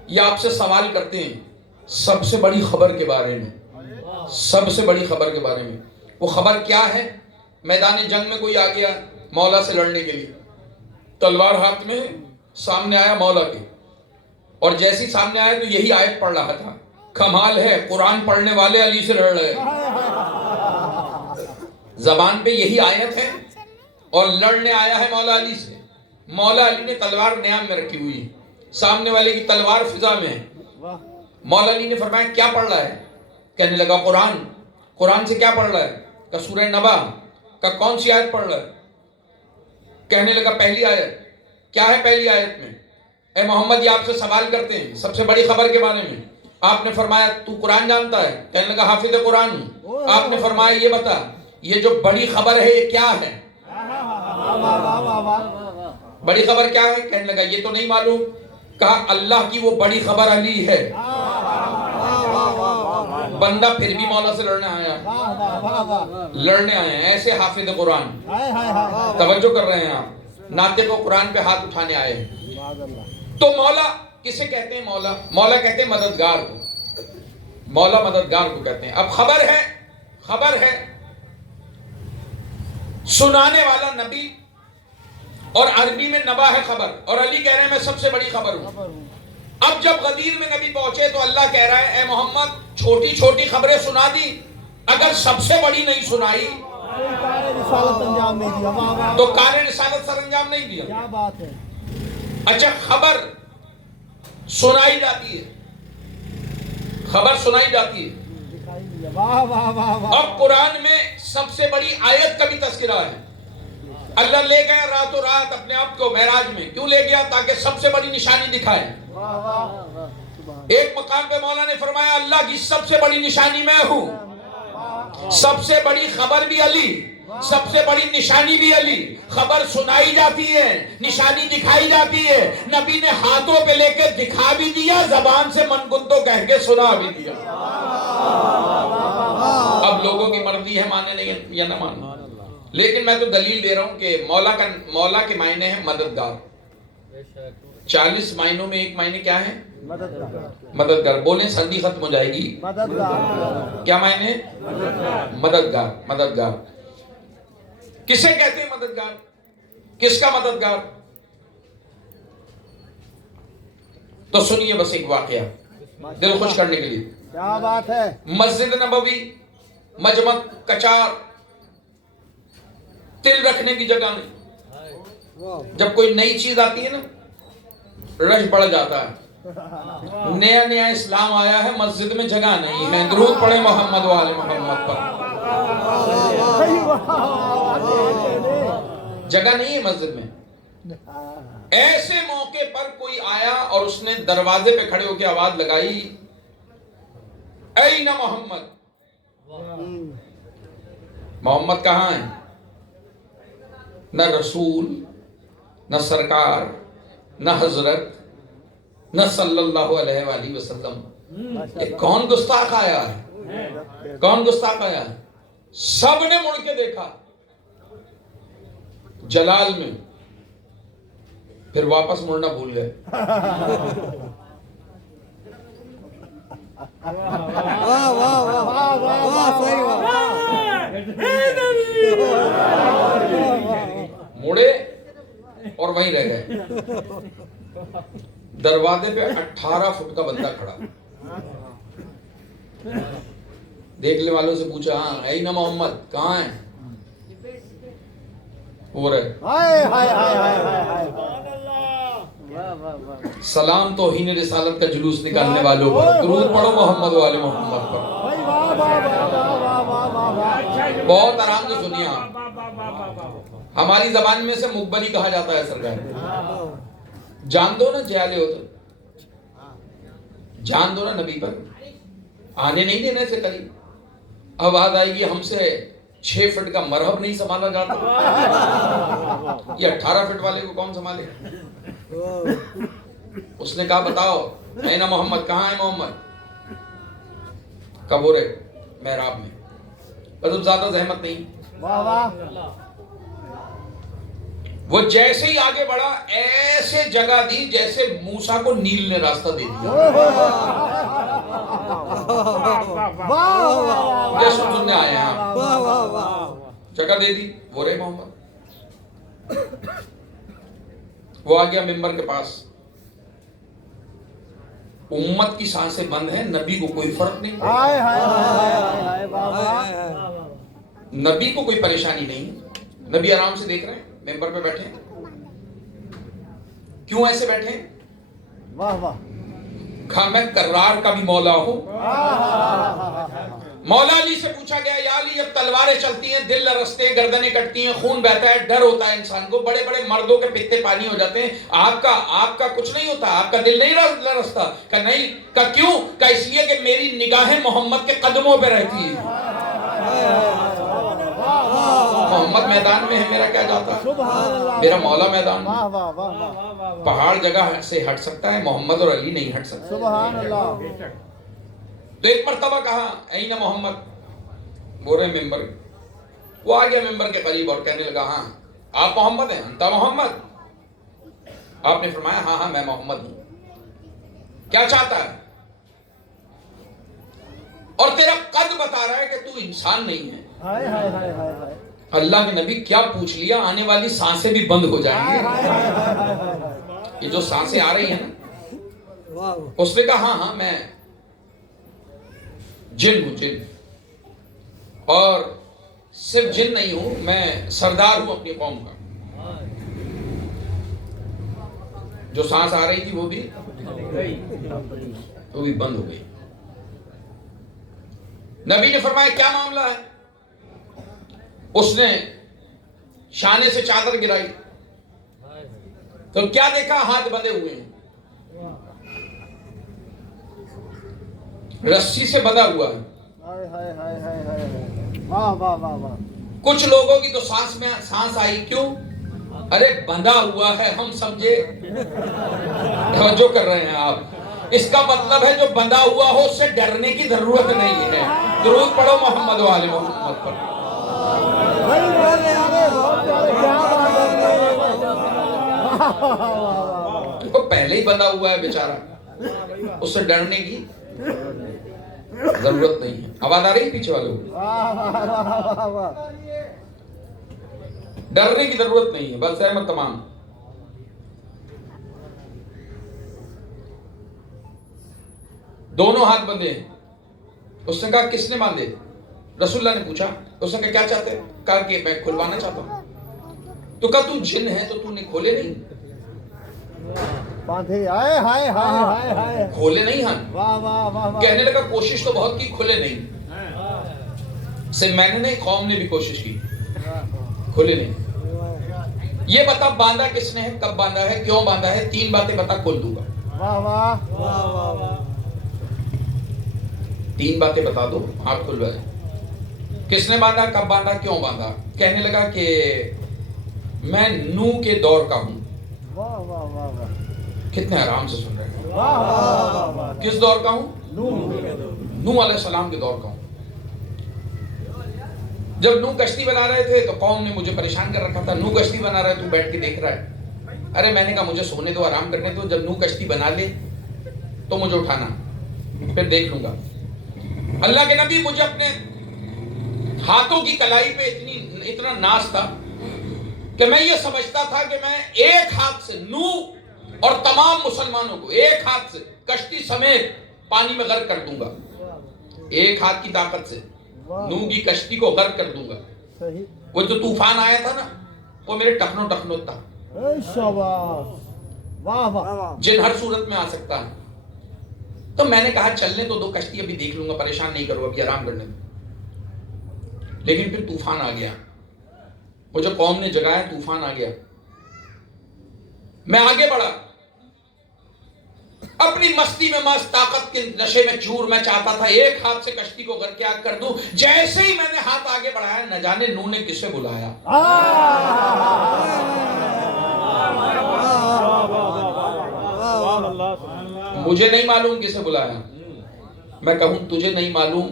ये आपसे सवाल करते हैं सबसे बड़ी खबर के बारे में, सबसे बड़ी खबर के बारे में। वो खबर क्या है? मैदान जंग में कोई आ गया मौला से लड़ने के लिए, तलवार हाथ में, सामने आया मौला के, और जैसी सामने आया तो यही आयत पढ़ रहा था। कमाल है, कुरान पढ़ने वाले अली से लड़ रहे हैं, जबान पे यही आयत है और लड़ने आया है मौला अली से। मौला अली ने तलवार न्याम में रखी हुई है, सामने वाले की तलवार फिजा में है। मौला अली ने फरमाया क्या पढ़ रहा है? कहने लगा कुरान। कुरान से क्या पढ़ रहा है? का सूरह नबा। का कौन सी आयत पढ़ रहा है? कहने लगा पहली आयत। کیا ہے پہلی آیت میں؟ اے محمد یہ آپ سے سوال کرتے ہیں سب سے بڑی خبر کے بارے میں. آپ نے فرمایا تو قرآن جانتا ہے؟ کہنے لگا حافظ قرآن ہوں. آپ نے فرمایا یہ بتا یہ جو بڑی خبر ہے یہ کیا ہے؟ بڑی خبر کیا ہے؟ کہنے لگا یہ تو نہیں معلوم. کہا اللہ کی وہ بڑی خبر علی ہے. بندہ پھر بھی مولا سے لڑنے آیا ہیں. ایسے حافظ قرآن توجہ کر رہے ہیں آپ، ناطق و قرآن پہ ہاتھ اٹھانے آئے ہیں. تو مولا کسے کہتے ہیں؟ مولا کہتے ہیں مددگار کو. مولا مددگار کو کہتے ہیں. اب خبر ہے سنانے والا نبی، اور عربی میں نبا ہے خبر، اور علی کہہ رہے ہیں میں سب سے بڑی خبر ہوں. اب جب غدیر میں نبی پہنچے تو اللہ کہہ رہا ہے اے محمد چھوٹی چھوٹی خبریں سنا دی، اگر سب سے بڑی نہیں سنائی تو کار رسالت سر انجام نہیں دیا. کیا بات ہے. اچھا خبر سنائی جاتی ہے، خبر سنائی جاتی ہے. اب قرآن میں سب سے بڑی آیت کا بھی تذکرہ ہے. اللہ لے گیا راتوں رات اپنے آپ کو معراج میں. کیوں لے گیا؟ تاکہ سب سے بڑی نشانی دکھائے. ایک مقام پہ مولا نے فرمایا اللہ کی سب سے بڑی نشانی میں ہوں، سب سے بڑی خبر بھی علی، سب سے بڑی نشانی بھی علی. خبر سنائی جاتی ہے، نشانی دکھائی جاتی ہے. نبی نے ہاتھوں پہ لے کے دکھا بھی دیا، زبان سے من گنتوں کہہ کے سنا بھی دیا. اب لوگوں کی مرضی ہے مانے نہیں یا نہ مانے، لیکن میں تو دلیل دے رہا ہوں کہ مولا کے معنی ہیں مددگار. 40 معنوں میں ایک معنی کیا ہے؟ مددگار. بولیں سردی ختم ہو جائے گی. کیا معنی ہے؟ مددگار. کسے کہتے ہیں مددگار؟ کس کا مددگار؟ تو سنیے بس ایک واقعہ دل خوش کرنے کے لیے. کیا بات ہے. مسجد نبوی مجمع کچار، تل رکھنے کی جگہ نہیں. جب کوئی نئی چیز آتی ہے نا رش بڑھ جاتا ہے. نیا اسلام آیا ہے، مسجد میں جگہ نہیں ہے. درود پڑھے محمد وآل محمد پر. جگہ نہیں ہے مسجد میں. ایسے موقع پر کوئی آیا اور اس نے دروازے پہ کھڑے ہو کے آواز لگائی اے نہ محمد. محمد کہاں ہے؟ نہ رسول، نہ سرکار، نہ حضرت، نہ صلی اللہ علیہ وآلہ وسلم. یہ کون گستاخ آیا ہے؟ کون گستاخ آیا ہے؟ سب نے مڑ کے دیکھا جلال میں، پھر واپس مڑنا بھول گئے. مڑے اور وہیں رہ گئے. دروازے پہ 18 فٹ کا بندہ کھڑا. دیکھنے والوں سے پوچھا ہاں اے نہ محمد کہاں ہے؟ ہو رہے سلام توہین رسالت کا جلوس نکالنے والوں پر. درود پڑھو محمد والے محمد پر. بہت آرام سے سنیے آپ. ہماری زبان میں سے مقبری کہا جاتا ہے سرکار. جان دو نا جیالے ہو تو جان دو نا نبی پر. آنے نہیں دینے سے قریب. آواز آئے گی ہم سے 6 فٹ کا مرہب نہیں سنبھالا جاتا. یہ 18 فٹ والے کو کون سنبھالے؟ اس نے کہا بتاؤ اے نا محمد کہاں ہے محمد؟ کب ہو رہے؟ محراب میں. مطلب زیادہ زحمت نہیں. وہ جیسے ہی آگے بڑھا ایسے جگہ دی جیسے موسیٰ کو نیل نے راستہ دے دیا. جیسے سننے آئے ہیں جگہ دے دی. وہ رہے محمد. وہ آ گیا ممبر کے پاس. امت کی سانسیں بند ہیں، نبی کو کوئی فرق نہیں. نبی کو کوئی پریشانی نہیں. نبی آرام سے دیکھ رہے ہیں ممبر پہ بیٹھے. کیوں ایسے بیٹھے؟ واہ واہ. کہا میں کرار کا بھی مولا ہوں مولا علی سے پوچھا گیا یا علی جب تلواریں چلتی ہیں دل لرزتے ہیں گردنیں کٹتی ہیں خون بہتا ہے ڈر ہوتا ہے انسان کو بڑے بڑے مردوں کے پتے پانی ہو جاتے ہیں آپ کا کچھ نہیں ہوتا آپ کا دل نہیں لرزتا کہ نہیں کہ کیوں کہ اس لیے کہ میری نگاہیں محمد کے قدموں پہ رہتی ہیں محمد میدان میں ہے میرا کیا جاتا ہے میرا مولا میدان میں پہاڑ جگہ سے ہٹ سکتا ہے محمد اور علی نہیں ہٹ سکتا سبحان اللہ تو ایک مرتبہ کہا این محمد بول رہے ممبر وہ آ گیا ممبر کے قریب اور کہنے لگا ہاں آپ محمد ہیں انت محمد آپ نے فرمایا ہاں ہاں میں محمد ہوں کیا چاہتا ہے اور تیرا قد بتا رہا ہے کہ تو انسان نہیں ہے ہائے ہائے ہائے ہائے ہائے اللہ کے نبی کیا پوچھ لیا آنے والی سانسیں بھی بند ہو جائیں گی یہ جو سانسیں آ رہی ہیں نا اس نے کہا ہاں ہاں میں جن ہوں جن اور صرف جن نہیں ہوں میں سردار ہوں اپنی قوم کا جو سانس آ رہی تھی وہ بھی بند ہو گئی نبی نے فرمایا کیا معاملہ ہے اس نے شانے سے چادر گرائی تو کیا دیکھا ہاتھ بندھے ہوئے ہیں رسی سے بندھا ہوا ہے کچھ لوگوں کی تو سانس آئی کیوں ارے بندھا ہوا ہے ہم سمجھے توجہ کر رہے ہیں آپ اس کا مطلب ہے جو بندھا ہوا ہو اس سے ڈرنے کی ضرورت نہیں ہے درود پڑھو محمد و آل محمد پر وہ پہلے ہی بندھا ہوا ہے بیچارہ اس سے ڈرنے کی ضرورت نہیں ہے آواز آ رہی پیچھے والوں ڈرنے کی ضرورت نہیں ہے بس احمد تمام دونوں ہاتھ بندھے ہیں اس نے کہا کس نے باندھے رسول اللہ نے پوچھا اس نے کہا کیا چاہتے کہا کہ میں کھلوانا چاہتا ہوں تو کہا تو جن ہے تو نے کھولے نہیں کھولے نہیں ہاں کہنے لگا کوشش تو بہت کی کھلے نہیں سے میں نے نہیں قوم نے بھی کوشش کی کھلے نہیں یہ بتا باندھا کس نے ہے کب باندھا ہے کیوں باندھا ہے 3 باتیں بتا کھول دوں گا 3 باتیں بتا دو ہاتھ کھل جائے کس نے باندھا کب باندھا کیوں باندھا کہنے لگا کہ میں نوح کے دور کا ہوں کتنے آرام سے سن رہے ہیں کس دور کا ہوں نوح علیہ السلام کے دور کا ہوں جب نوح کشتی بنا رہے تھے تو قوم نے مجھے پریشان کر رکھا تھا نوح کشتی بنا رہا ہے تو بیٹھ کے دیکھ رہا ہے ارے میں نے کہا مجھے سونے دو آرام کرنے دو جب نوح کشتی بنا لے تو مجھے اٹھانا پھر دیکھ لوں گا اللہ کے نبی مجھے اپنے ہاتھوں کی کلائی پہ اتنا ناز تھا کہ میں یہ سمجھتا تھا کہ میں ایک ہاتھ سے نوح اور تمام مسلمانوں کو ایک ہاتھ سے کشتی سمیت پانی میں غرق کر دوں گا ایک ہاتھ کی طاقت سے نوح کی کشتی کو غرق کر دوں گا وہ جو طوفان آیا تھا نا وہ میرے ٹخنوں تھا جن ہر صورت میں آ سکتا ہے تو میں نے کہا چلنے تو 2 کشتی ابھی دیکھ لوں گا پریشان نہیں کرو ابھی آرام کرنے دو لیکن پھر طوفان آ گیا وہ جو قوم نے جگایا طوفان آ گیا میں آگے بڑھا اپنی مستی میں مست طاقت کے نشے میں چور میں چاہتا تھا ایک ہاتھ سے کشتی کو غرق کر دوں جیسے ہی میں نے ہاتھ آگے بڑھایا نہ جانے نوح نے کسے بلایا مجھے نہیں معلوم کسے بلایا میں کہوں تجھے نہیں معلوم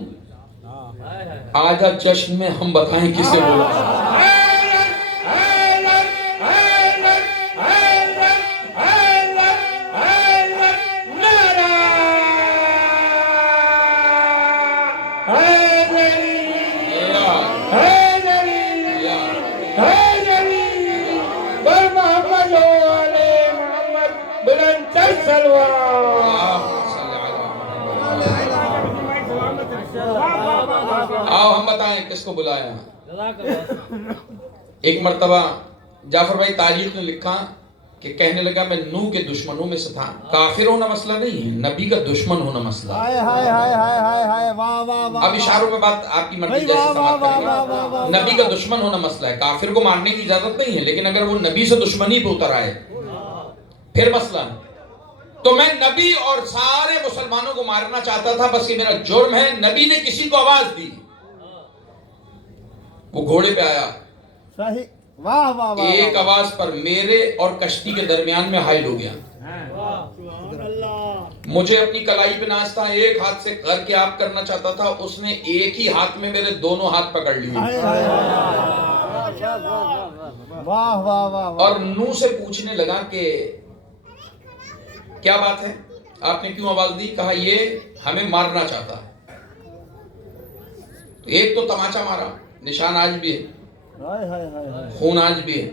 آج اب جشن میں ہم بتائیں کسے بلایا آؤ ہم بتائیں کس کو بلایا ایک مرتبہ جعفر بھائی تاریخ نے لکھا کہ کہنے لگا میں نوح کے دشمنوں میں سے تھا. کافر ہونا مسئلہ نہیں ہے, نبی کا دشمن ہونا مسئلہ ہے. ہائے ہائے ہائے ہائے ہائے ہائے واہ واہ واہ. اب اشاروں پہ بات آپ کی مرضی جیسے سماعت کریں گے. نبی کا دشمن ہونا مسئلہ ہے, کافر کو مارنے کی اجازت نہیں ہے, لیکن اگر وہ نبی سے دشمنی پہ اتر آئے پھر مسئلہ ہے. تو میں نبی اور سارے مسلمانوں کو مارنا چاہتا تھا, بس یہ میرا جرم ہے. نبی نے کسی کو آواز دی, وہ گھوڑے پہ آیا, صحیح, واہ واہ واہ. ایک آواز پر میرے اور کشتی کے درمیان میں حائل ہو گیا. مجھے اپنی کلائی پہ ناز تھا, ایک ہاتھ سے کر کے آپ کرنا چاہتا تھا, اس نے ایک ہی ہاتھ میں میرے دونوں ہاتھ پکڑ لیے. واہ واہ واہ. اور نوح سے پوچھنے لگا کہ کیا بات ہے, آپ نے کیوں آواز دی؟ کہا یہ ہمیں مارنا چاہتا ہے. ایک تو تماچا مارا, نشان آج بھی ہے, خون آج بھی ہے.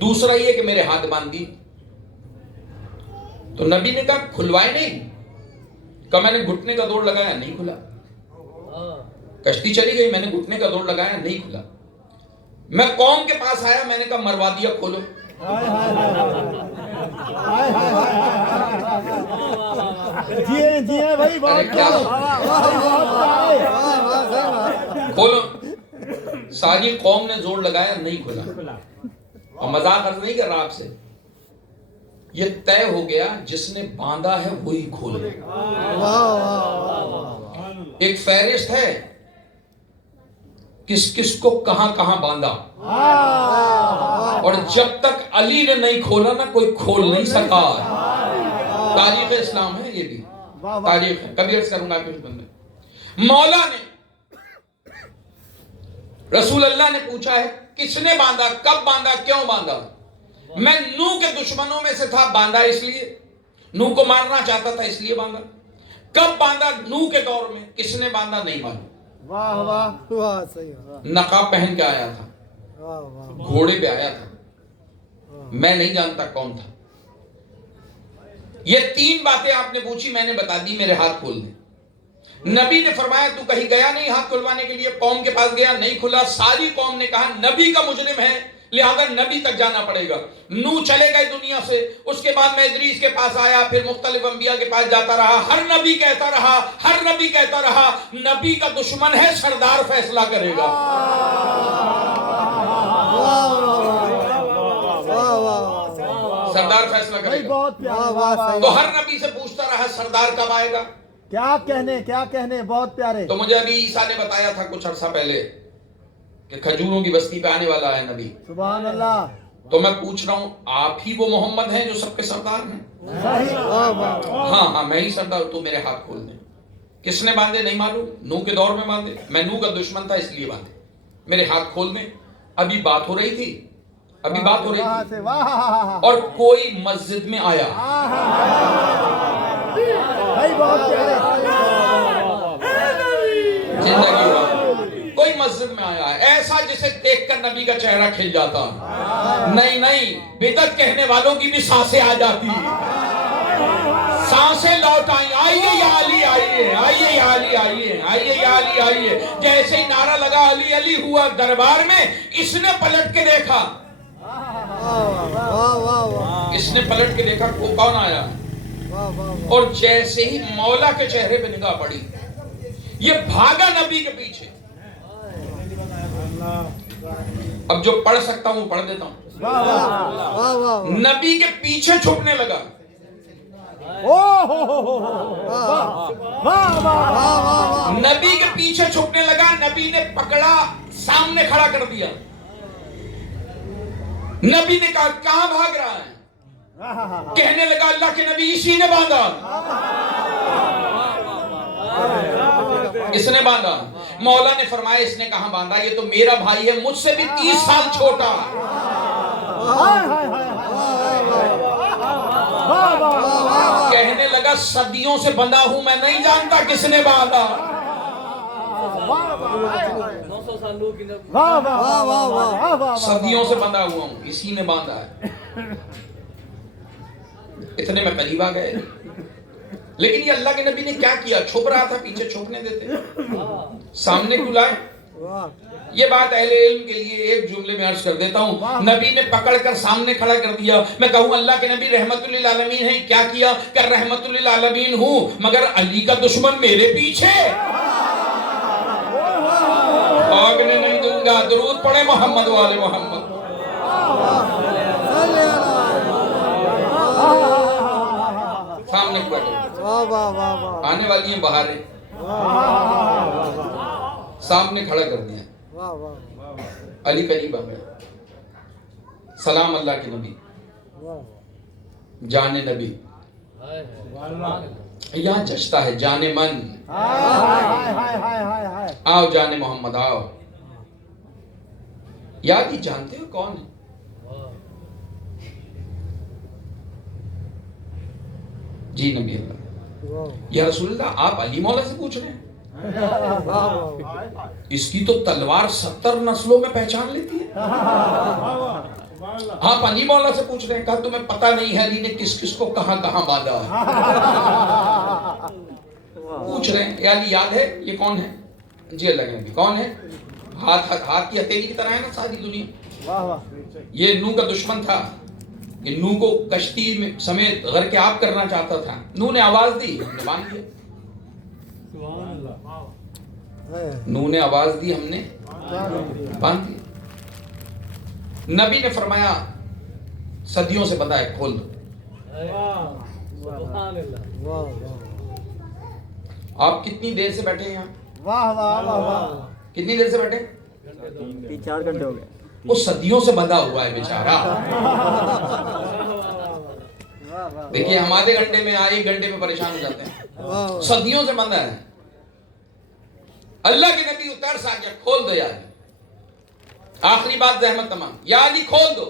دوسرا یہ کہ میرے ہاتھ باندھ دی. تو نبی نے کہا کھلوائے نہیں؟ کہا میں نے گھٹنے کا دوڑ لگایا, نہیں کھلا. کشتی چلی گئی, میں نے گھٹنے کا دوڑ لگایا, نہیں کھلا. میں قوم کے پاس آیا, میں نے کہا مروا دیا, کھولو. جی جی بھائی, کھولو. ساری قوم نے زور لگایا, نہیں کھلا. اور مذاق عرض نہیں کر رہا آپ سے, یہ طے ہو گیا جس نے باندھا ہے وہی کھولے. ایک فہرست ہے کس کس کو کہاں کہاں باندھا, اور جب تک علی نے نہیں کھولا نا کوئی کھول نہیں سکا. تاریخ اسلام ہے یہ بھی, تاریخ ہے. کبھی عرض کروں گا آپ کے خدمت میں, مولا نے رسول اللہ نے پوچھا ہے کس نے باندھا, کب باندھا, کیوں باندھا؟ میں نوح کے دشمنوں میں سے تھا, باندھا اس لیے. نوح کو مارنا چاہتا تھا اس لیے باندھا. کب باندھا؟ نوح کے دور میں. کس نے باندھا نہیں معلوم. واہ واہ واہ, صحیح. نقاب پہن کے آیا تھا, گھوڑے پہ آیا تھا, میں نہیں جانتا کون تھا. یہ تین باتیں آپ نے پوچھی, میں نے بتا دی, میرے ہاتھ کھول دیں. نبی نے فرمایا تو کہیں گیا نہیں ہاتھ کھلوانے کے لیے؟ قوم کے پاس گیا, نہیں کھلا. ساری قوم نے کہا نبی کا مجرم ہے, لہذا نبی تک جانا پڑے گا. نوح چلے گئے دنیا سے, اس کے بعد میں ادریس کے پاس آیا, پھر مختلف انبیاء کے پاس جاتا رہا. ہر نبی کہتا رہا, ہر نبی کہتا رہا, نبی کا دشمن ہے, سردار فیصلہ کرے گا. سردار فیصلہ کرے گا. بہت پیارے. تو ہر نبی سے پوچھتا رہا سردار کب آئے گا. کیا کہنے, بہت پیارے. تو مجھے ابھی عیسیٰ نے بتایا تھا کچھ عرصہ پہلے کہ کھجوروں کی بستی پہ آنے والا ہے نبی. سبحان اللہ. تو میں پوچھ رہا ہوں آپ ہی وہ محمد ہیں جو سب کے سردار ہیں؟ ہاں میں ہی سردار. تو میرے ہاتھ کھول دیں. کس نے باندھے نہیں معلوم, نوح کے دور میں باندھے, میں نوح کا دشمن تھا اس لیے باندھے. میرے ہاتھ کھول دیں. ابھی بات ہو رہی تھی, اور کوئی مسجد میں آیا, زندگی کوئی مسجد میں آیا ایسا جسے دیکھ کر نبی کا چہرہ کھل جاتا. نہیں, بدعت کہنے والوں کی بھی سانسیں آ جاتی, سانسیں لوٹ آئی. آئیے یا علی, آئیے, آئیے یا علی, آئیے, آئیے یا علی, آئیے. جیسے ہی نعرہ لگا علی علی ہوا دربار میں, اس نے پلٹ کے دیکھا, اس نے پلٹ کے دیکھا کون آیا, اور جیسے ہی مولا کے چہرے پہ نگاہ پڑی, یہ بھاگا نبی کے پیچھے. اب جو پڑھ سکتا ہوں پڑھ دیتا ہوں. نبی کے پیچھے چھپنے لگا. نبی کے پیچھے چھپنے لگا. نبی نے پکڑا, سامنے کھڑا کر دیا. نبی نے کہا کہاں بھاگ رہا ہے؟ کہنے لگا اللہ کے نبی اسی نے باندھا, اس نے باندھا. مولا نے فرمایا اس نے کہاں باندھا, یہ تو میرا بھائی ہے, مجھ سے بھی 30 سال چھوٹا. کہنے لگا صدیوں سے بندھا ہوں, میں نہیں جانتا کس نے باندھا. صدیوں سے بندھا ہوا ہوں, اسی نے باندھا ہے. اتنے میں قریب آ گئے. لیکن یہ اللہ کے نبی نے کیا کیا, چھپ رہا تھا, پیچھے چھپنے دیتے, سامنے کیوں لائے؟ یہ بات اہل علم کے لیے ایک جملے میں عرض کر دیتا ہوں. نبی نے پکڑ کر سامنے کھڑا کر دیا. میں کہوں اللہ کے نبی رحمت للعالمین ہیں, کیا کیا کہ رحمت للعالمین ہوں مگر علی کا دشمن میرے پیچھے, بھاگنے نہیں دوں گا. درود پڑھے محمد والے محمد. سامنے کھڑا کر, آنے والی ہیں بہاریں, سامنے کھڑا کر دیا. علی قریب آ گیا. سلام اللہ کے نبی, جان نبی. یہاں جشتا ہے جان من. آؤ جان محمد آؤ. یاد ہی جانتے ہو کون ہے؟ جی نبی اللہ. یا رسول اللہ آپ علی مولا سے پوچھ رہے ہیں؟ اس کی تو تلوار 70 نسلوں میں پہچان لیتی ہے. آپ علی مولا سے پوچھ رہے ہیں. کہا تمہیں پتہ نہیں ہے علی نے کس کس کو کہاں کہاں باندھا ہے. پوچھ رہے ہیں یا علی یاد ہے یہ کون ہے؟ جی اللہ کے نبی. کون ہے؟ ہاتھ کی ہتھیلی کی طرح ہے نا ساری دنیا. یہ نوح کا دشمن تھا. یہ نوح کو کشتی میں سمیت غرق آب کرنا چاہتا تھا. نوح نے آواز دی, ہم نے باندھ دیا. نوح نے آواز دی, ہم نے باندھ دیا. نبی نے فرمایا صدیوں سے بندہ ہے, کھول دو. آپ کتنی دیر سے بیٹھے ہیں یہاں؟ واہ واہ واہ واہ. کتنی دیر سے بیٹھے؟ 4 گھنٹے ہو گئے. وہ صدیوں سے بندھا ہوا ہے بیچارہ. دیکھیے ہم آدھے گھنٹے میں 1 گھنٹے میں پریشان ہو جاتے ہیں, صدیوں سے بندھا ہے. اللہ کے نبی اتر سا گیا, کھول دو یا علی. آخری بات زحمت تمام, یا علی کھول دو.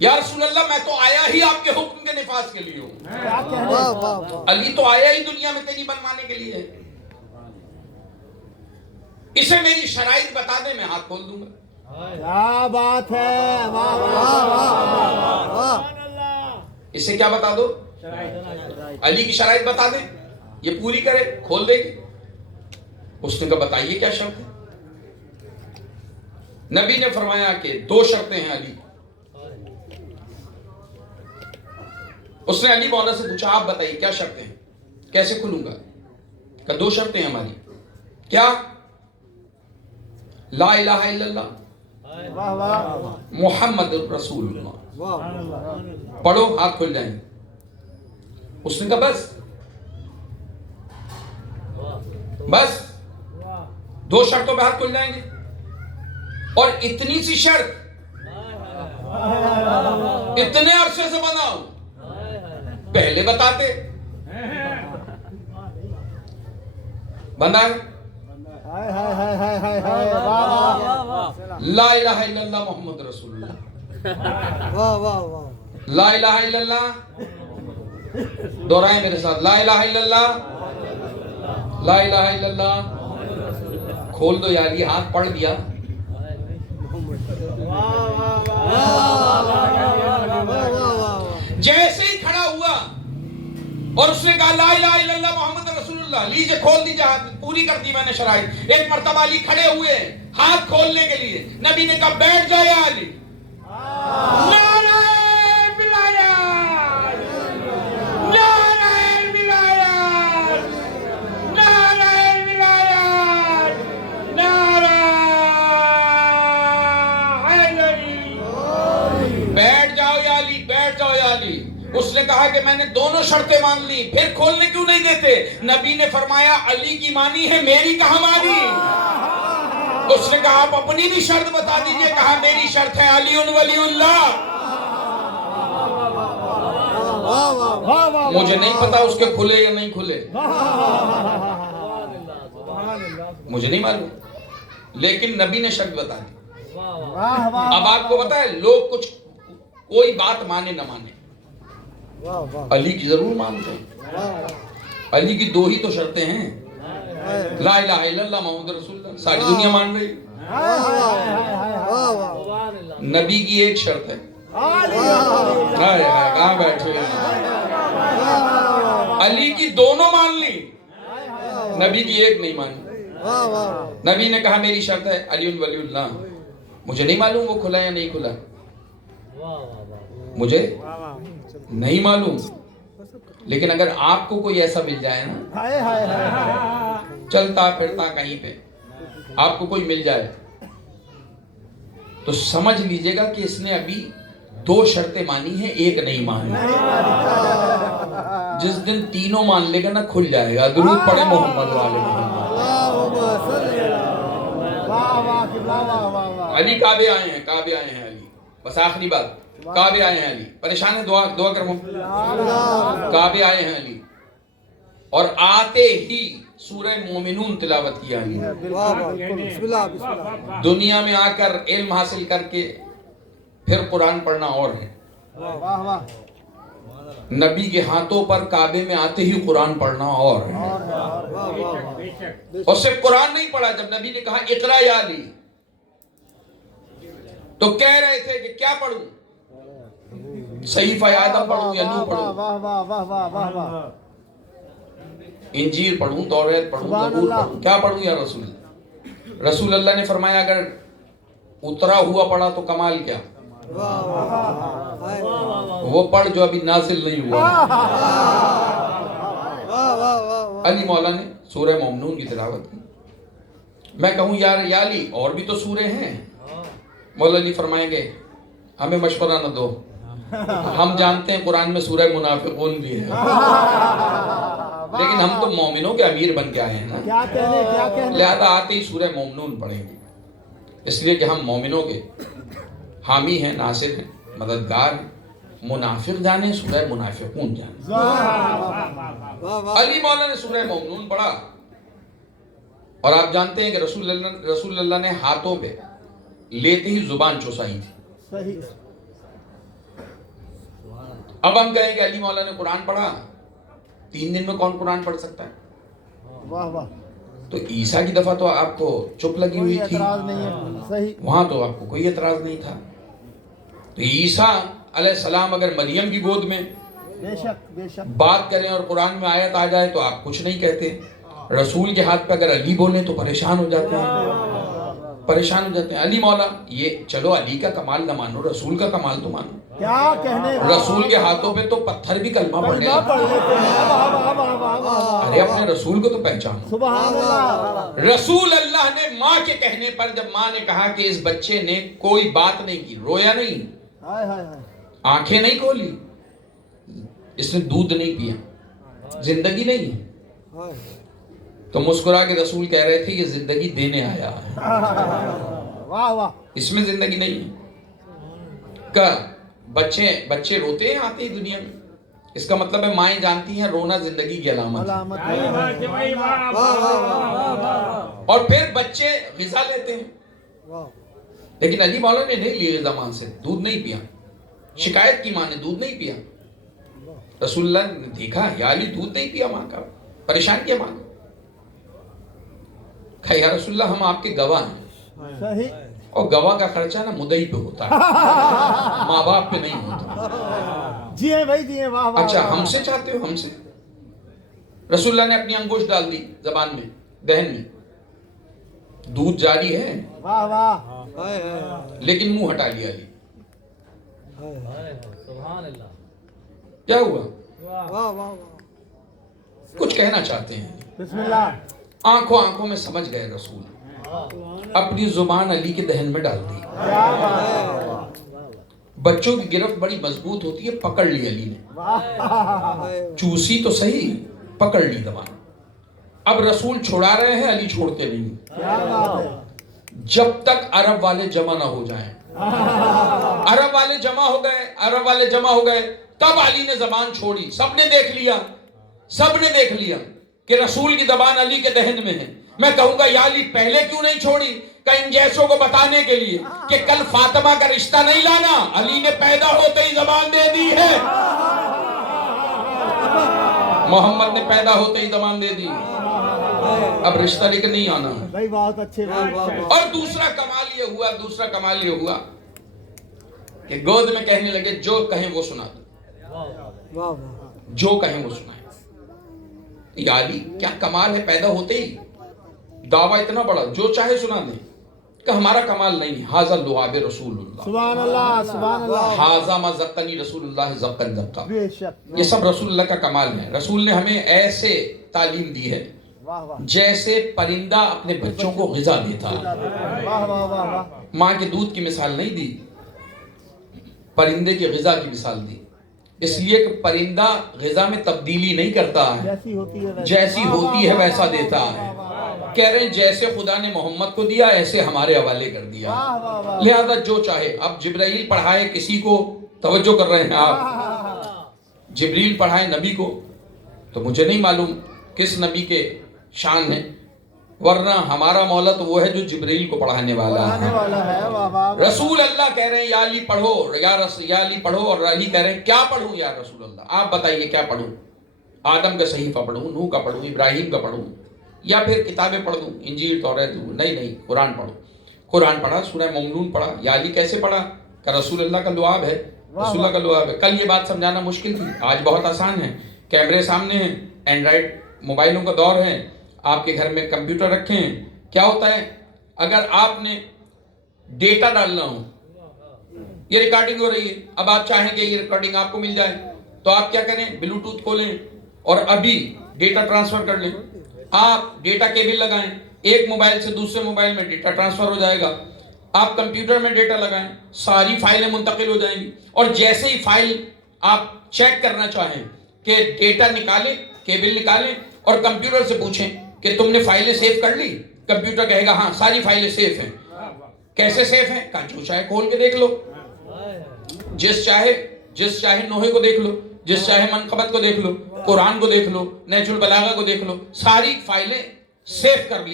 یا رسول اللہ میں تو آیا ہی آپ کے حکم کے نفاذ کے لیے ہوں. علی تو آیا ہی دنیا میں تیری بنوانے کے لیے. اسے میری شرائط بتا دے, میں ہاتھ کھول دوں گا. کیا بات ہے. اسے کیا بتا دو؟ علی کی شرائط بتا دیں, یہ پوری کرے کھول دے گی. اس نے کہا بتائیے کیا شرط ہے؟ نبی نے فرمایا کہ 2 شرطیں ہیں علی. اس نے علی مولا سے پوچھا آپ بتائیے کیا شرطیں ہیں, کیسے کھلوں گا؟ کہ 2 شرطیں ہیں ہماری. کیا؟ لا الہ الا اللہ محمد رسول اللہ. پڑھو ہاتھ کھل جائیں گے. اس نے کہا بس 2 شرطوں پہ ہاتھ کھل جائیں گے. اور اتنی سی شرط, اتنے عرصے سے بناؤ, پہلے بتاتے. بندہ لا الہ الا اللہ محمد رسول اللہ. لا الہ الا اللہ, دہرائیں میرے ساتھ, لا الہ الا اللہ, لا الہ الا اللہ. کھول دو یا علی, ہاتھ پڑھ دیا. جیسے ہی کھڑا ہوا اور اس نے کہا لا الہ الا اللہ محمد رسول اللہ, لیجئے کھول دیجئے ہاتھ, پوری کر دی میں نے شرائط. ایک مرتبہ علی کھڑے ہوئے ہاتھ کھولنے کے لیے. نبی نے کہا بیٹھ جاؤ یا علی. نعرہ ولایت, نعرہ ولایت, نعرہ ولایت, نعرہ حیدری. بیٹھ جاؤ یا علی, بیٹھ جاؤ یا علی. اس نے کہا کہ میں نے دونوں شرطیں مان لی, پھر کھولنے کیوں نہیں دیتے؟ نبی نے فرمایا علی کی مانی ہے, میری کہاں مانی؟ اس نے کہا آپ اپنی بھی شرط بتا دیجئے. کہا میری شرط ہے علی ولی اللہ. مجھے نہیں پتا اس کے کھلے یا نہیں کھلے, مجھے نہیں معلوم, لیکن نبی نے شرط بتا دی. اب آپ کو پتا ہے لوگ کچھ کوئی بات مانے نہ مانے, علی کی ضرور مانتے ہیں. علی کی 2 ہی تو شرطیں ہیں, لا الہ الا اللہ محمد رسول اللہ. ساری دنیا مان رہی. نبی کی ایک شرط ہے. کہاں بیٹھے ہیں؟ علی کی دونوں مان لی, نبی کی ایک نہیں مانی. नबी ने कहा मेरी शर्त है अली वलीउल्लाह, मुझे नहीं मालूम वो खुला या नहीं खुला, मुझे नहीं मालूम, लेकिन अगर आपको कोई ऐसा मिल जाए ना, हाय हाय हाय, चलता फिरता कहीं पे आपको कोई मिल जाए, तो समझ लीजिएगा कि इसने अभी 2 शर्तें मानी है, एक नहीं मानी। जिस दिन तीनों मान लेगा ना खुल जाएगा। दुरूद पढ़े मोहम्मद वाले मोहम्मद। अली काबे आए हैं, काबे आए हैं अली, बस आखिरी बात, काबे आए हैं अली, परेशान है, दुआ दुआ करो, काबे आए हैं अली, और आते ही सूरह मोमिनून तिलावत किया अली। दुनिया में आकर इल्म हासिल करके फिर कुरान पढ़ना और है, नबी के हाथों पर काबे में आते ही कुरान पढ़ना और है। और सिर्फ कुरान नहीं पढ़ा, जब नबी ने कहा इकरा या अली, तो कह रहे थे कि क्या पढ़ूं, सहीफा आदम पढ़ूं या नूह पढ़ूं, इंजील पढ़ूं, तौरात पढ़ूं, ज़बूर पढ़ूं, क्या पढ़ूं या रसूल। रसूल अल्लाह ने फरमाया अगर उतरा हुआ पढ़ा तो कमाल क्या, वो पढ़ जो अभी नाजिल नहीं हुआ। अली मौला ने सूरह मोमिनून की तिलावत की। मैं कहूं यार या अली और भी तो सूरे हैं, मौला अली फरमाएंगे हमें मशवरा न दो, हम जानते हैं कुरान में सूरह मुनाफिकून भी है, लेकिन हम तो मोमिनों के अमीर बन के आए हैं ना, क्या कहने लिहाजा आते ही सूरह मोमिनून पढ़ेंगे, इसलिए कि हम मोमिनों के हामी हैं, नासिर हैं, मददगार हैं। मुनाफिक जाने सूरह मुनाफिकून जाने। अली मौला ने सूरह मोमिनून पढ़ा, और आप जानते हैं कि रसूल अल्लाह ने हाथों पे लेते ही जुबान चुसाई थी। सही। अब हम कहें कि अली मौला ने कुरान पढ़ा, 3 दिन में कौन कुरान पढ़ सकता है? वाह वाह, तो ईसा की दफा तो आपको चुप लगी हुई थी, एतराज नहीं है, सही। वहां तो आपको कोई एतराज नहीं था। तो ईसा अलैहिस्सलाम अगर मरियम की गोद में बेशक बेशक बात करें और कुरान में आयत आ जाए तो आप कुछ नहीं कहते। रसूल के हाथ पे अगर अली बोले तो परेशान हो जाते हैं, परेशान हो जाते हैं। अली मौला, ये चलो अली का कमाल न मानो, रसूल का कमाल तो मानो। क्या कहने, रसूल के हाथों पे तो पत्थर भी कलमा पढ़ने कलमा लगे। पढ़ लेते हैं। वाह वाह वाह वाह वाह, अरे अपने रसूल को तो पहचानो। सुभान अल्लाह। रसूल अल्लाह ने माँ के कहने पर, जब माँ ने कहा कि इस बच्चे ने कोई बात नहीं की, रोया नहीं, हाय हाय हाय, आंखें नहीं खोली, इसने दूध नहीं पिया, जिंदगी नहीं है, तो मुस्कुरा के रसूल कह रहे थे ये जिंदगी देने आया है, वाह वाह, इसमें जिंदगी नहीं है। का बच्चे रोते हैं आते ही दुनिया में, इसका मतलब है माएं जानती हैं रोना जिंदगी की अलामत है। अलामत है। और फिर बच्चे ग़िज़ा लेते हैं, लेकिन अली मौला ने नहीं लिए ज़मान से, दूध नहीं पिया, शिकायत की माँ ने दूध नहीं पिया। रसूलुल्लाह ने देखा या अली दूध नहीं पिया माँ का, परेशान किया माँ को। कहा या रसूलुल्लाह हम आपके गवाह हैं, सही। और गवाह का खर्चा ना मुदई पे होता है, माँ बाप पे नहीं होता। जी है भाई, जी है, वाह वाह। अच्छा वाह, हमसे चाहते हो? हमसे? रसूलुल्लाह ने अपनी अंगूठ डाल दी जबान में, दहन में, दूध जारी है, वाह वाह, लेकिन मुंह हटा लिया अली। सुभान अल्लाह। क्या हुआ? कुछ कहना चाहते हैं, बिस्मिल्लाह। आंखों आंखों में समझ गए रसूल, अपनी जुबान अली के दहन में डाल दी। क्या बात है। बच्चों की गिरफ्त बड़ी मजबूत होती है, पकड़ ली अली ने, वाह, चूसी तो सही, पकड़ ली दबान। अब रसूल छुड़ा रहे हैं, अली छोड़ते नहीं, क्या बात है। जब तक अरब वाले जमा ना हो जाएं। अरब वाले जमा हो गए, अरब वाले जमा हो गए, तब अली ने जबान छोड़ी। सबने देख लिया, सबने देख लिया कि रसूल की जबान अली के दहन में है। मैं कहूंगा या अली पहले क्यों नहीं छोड़ी? कि इन जैसों को बताने के लिए कि कल फातिमा का रिश्ता नहीं लाना, अली ने पैदा होते ही जबान दे दी है, मोहम्मद ने पैदा होते ही जबान दे दी, अब रिश्ता लेकर नहीं आना है भाई। बहुत अच्छे, और दूसरा कमाल ये हुआ कि गोद में कहने लगे जो कहें वो सुना दो, जो कहें वो सुनाए। या अली क्या कमाल है, पैदा होते ही दावा इतना बड़ा, जो चाहे सुना दे, कि हमारा कमाल नहीं, हाजा लुआब रसूलुल्लाह, सुभान अल्लाह, सुभान अल्लाह, हाजा मा ज़क्कनी रसूलुल्लाह ज़क्कन ज़क्का। बेशक, ये सब रसूलुल्लाह का कमाल है। रसूल ने हमें ऐसे तालीम दी है वाह वाह जैसे परिंदा अपने बच्चों को ग़िज़ा देता है। वाह वाह वाह वाह, माँ के दूध की मिसाल नहीं दी, परिंदे की ग़िज़ा की मिसाल दी। इसलिए कि परिंदा ग़िज़ा में तब्दीली नहीं करता है, जैसी होती है वैसा देता है। कह रहे हैं जैसे खुदा ने मोहम्मद को दिया ऐसे हमारे हवाले कर दिया, लिहाजा जो चाहे। अब जिब्राइल पढ़ाए किसी को, तवज्जो कर रहे हैं आप, जिब्रील पढ़ाए नबी को, तो मुझे नहीं मालूम किस नबी के शान है, वरना हमारा मौला तो वो है जो जिब्रील को पढ़ाने वाला है। वाह वाह, रसूल अल्लाह कह रहे हैं या अली पढ़ो, या अली पढ़ो, और अली कह रहे हैं क्या पढ़ूं या रसूल अल्लाह, आप बताइए क्या पढ़ूं? आदम का सहीफा पढ़ूं, नूह का पढ़ूं, इब्राहिम का पढ़ूं, या फिर किताबें पढ़ दूं, इंजील तौरात? नहीं, कुरान पढ़ो। कुरान पढ़ा, सूरह मुमनून पढ़ा। या अली कैसे पढ़ा? का रसूल अल्लाह का लुआब है, रसूल का लुआब है। कल ये बात समझाना मुश्किल थी, आज बहुत आसान है। कैमरे सामने हैं, एंड्रॉइड मोबाइलों का दौर है, आपके घर में कंप्यूटर रखे हैं। क्या होता है, अगर आपने डेटा डालना हो, ये रिकॉर्डिंग हो रही है, अब आप चाहेंगे ये रिकॉर्डिंग आपको मिल जाए, तो आप क्या करें, ब्लूटूथ खोलें और अभी डेटा ट्रांसफर कर लें। आप डेटा केबल लगाएं, एक मोबाइल से दूसरे मोबाइल में डेटा ट्रांसफर हो जाएगा। आप कंप्यूटर में डेटा लगाएं, सारी फाइलें मुंतकिल हो जाएंगी। और जैसे ही फाइल आप चेक करना चाहें कि डेटा निकालें, केबल निकालें और कंप्यूटर से पूछें कि तुमने फाइलें सेव कर ली, कंप्यूटर कहेगा हाँ सारी फाइलें सेफ हैं। कैसे सेफ हैं? कहा जो चाहे खोल के देख लो, जिस चाहे नोहे को देख लो, जिस चाहे मनकबत को देख लो, कुरान को देख लो, नेचुरल बलागा को देख लो, सारी फाइलें सेव कर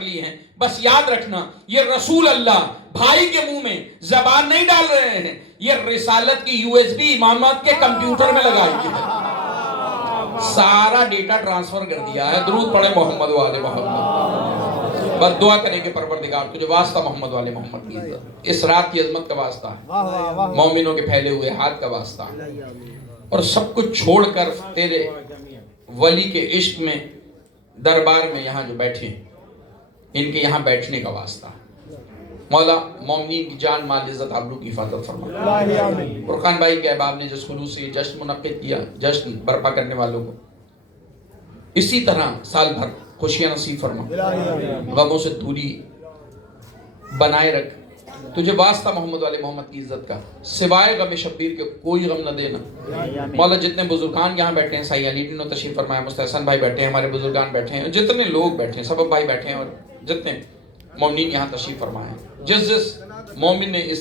ली हैं। बस याद रखना, ये रसूल अल्लाह भाई के मुंह में जबान नहीं डाल रहे हैं, ये रिसालत की यूएसबी इमामत के कंप्यूटर में लगाई है, सारा डेटा ट्रांसफर कर दिया है। दरूद पढ़े मोहम्मद वाले मोहम्मद, बस दुआ करेंगे परवरदिगार तुझे वास्ता मोहम्मद वाले मोहम्मद की इज्जत, इस रात की अजमत का वास्ता है, मोमिनों के फैले हुए हाथ का वास्ता है, और सब कुछ छोड़कर तेरे वली के इश्क में दरबार में यहाँ जो बैठे, इनके यहाँ बैठने का वास्ता है। मौला मोमिनीन की जान माल इज्जत आबरू की हिफाजत फरमा। फुरकान भाई के अहबाब ने जिस खुलूस से जश्न मुनक्किद किया, जश्न बर्पा करने वालों को इसी तरह साल भर खुशियां नसीब फरमा, गमों से दूरी बनाए रख, तुझे वास्ता मोहम्मद वाले मोहम्मद की इज्जत का, सिवाय गम शब्बीर के कोई गम न देना। मौला जितने बुजुर्गान यहाँ बैठे हैं, साई अली ने तशरीफ फरमाया, मुस्तहसन भाई बैठे हैं, हमारे बुजुर्गान बैठे हैं, जितने लोग बैठे हैं, सबब भाई बैठे हैं, और जितने मोमिनीन यहाँ तशरीफ फरमाए हैं, जिस मोमिन ने इस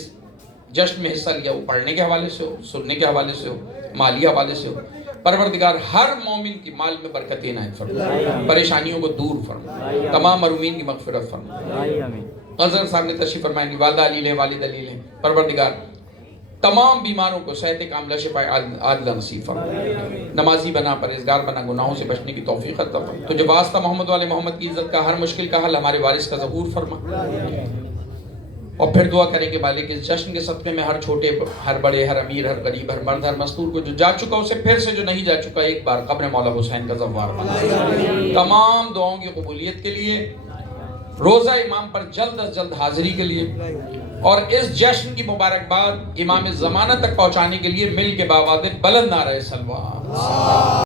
जश्न में हिस्सा लिया, वो पढ़ने के हवाले से हो, सुनने के हवाले से हो, माली हवाले से हो, परवरदिगार हर मोमिन की माल में बरकतें इनायत फरमा, परेशानियों को दूर फरमा, तमाम मरूमीन की मगफिरत फरमा। हज़रत साहब ने तशरीफ फरमाया, वालिदा अलील है, वालिद अलील है, परवरदिगार तमाम बीमारों को सेहत कामिला शिफा आदिला नसीब फरमा, नमाजी बना, परहेजगार बना, गुनाहों से बचने की तौफीक अता फरमा। तुझे वास्ता मोहम्मद वाले मोहम्मद की इज्जत का, हर मुश्किल का हल हमारे वारिस का ज़हूर फरमा। और फिर दुआ करेंगे मालिक इस जश्न के सदक़े में हर छोटे, हर बड़े, हर अमीर, हर गरीब, हर मर्द, हर मस्तूर को जो जा चुका उसे फिर से जो नहीं जा चुका, एक बार कब्र मौला हुसैन का ज़व्वार बना। तमाम दुआओं की कबूलियत के लिए, रोज़ा इमाम पर जल्द अज जल्द हाजिरी के लिए, और इस जश्न की मुबारकबाद इमाम ज़माना तक पहुँचाने के लिए मिल के बावाज़ बुलंद नारे सलवात।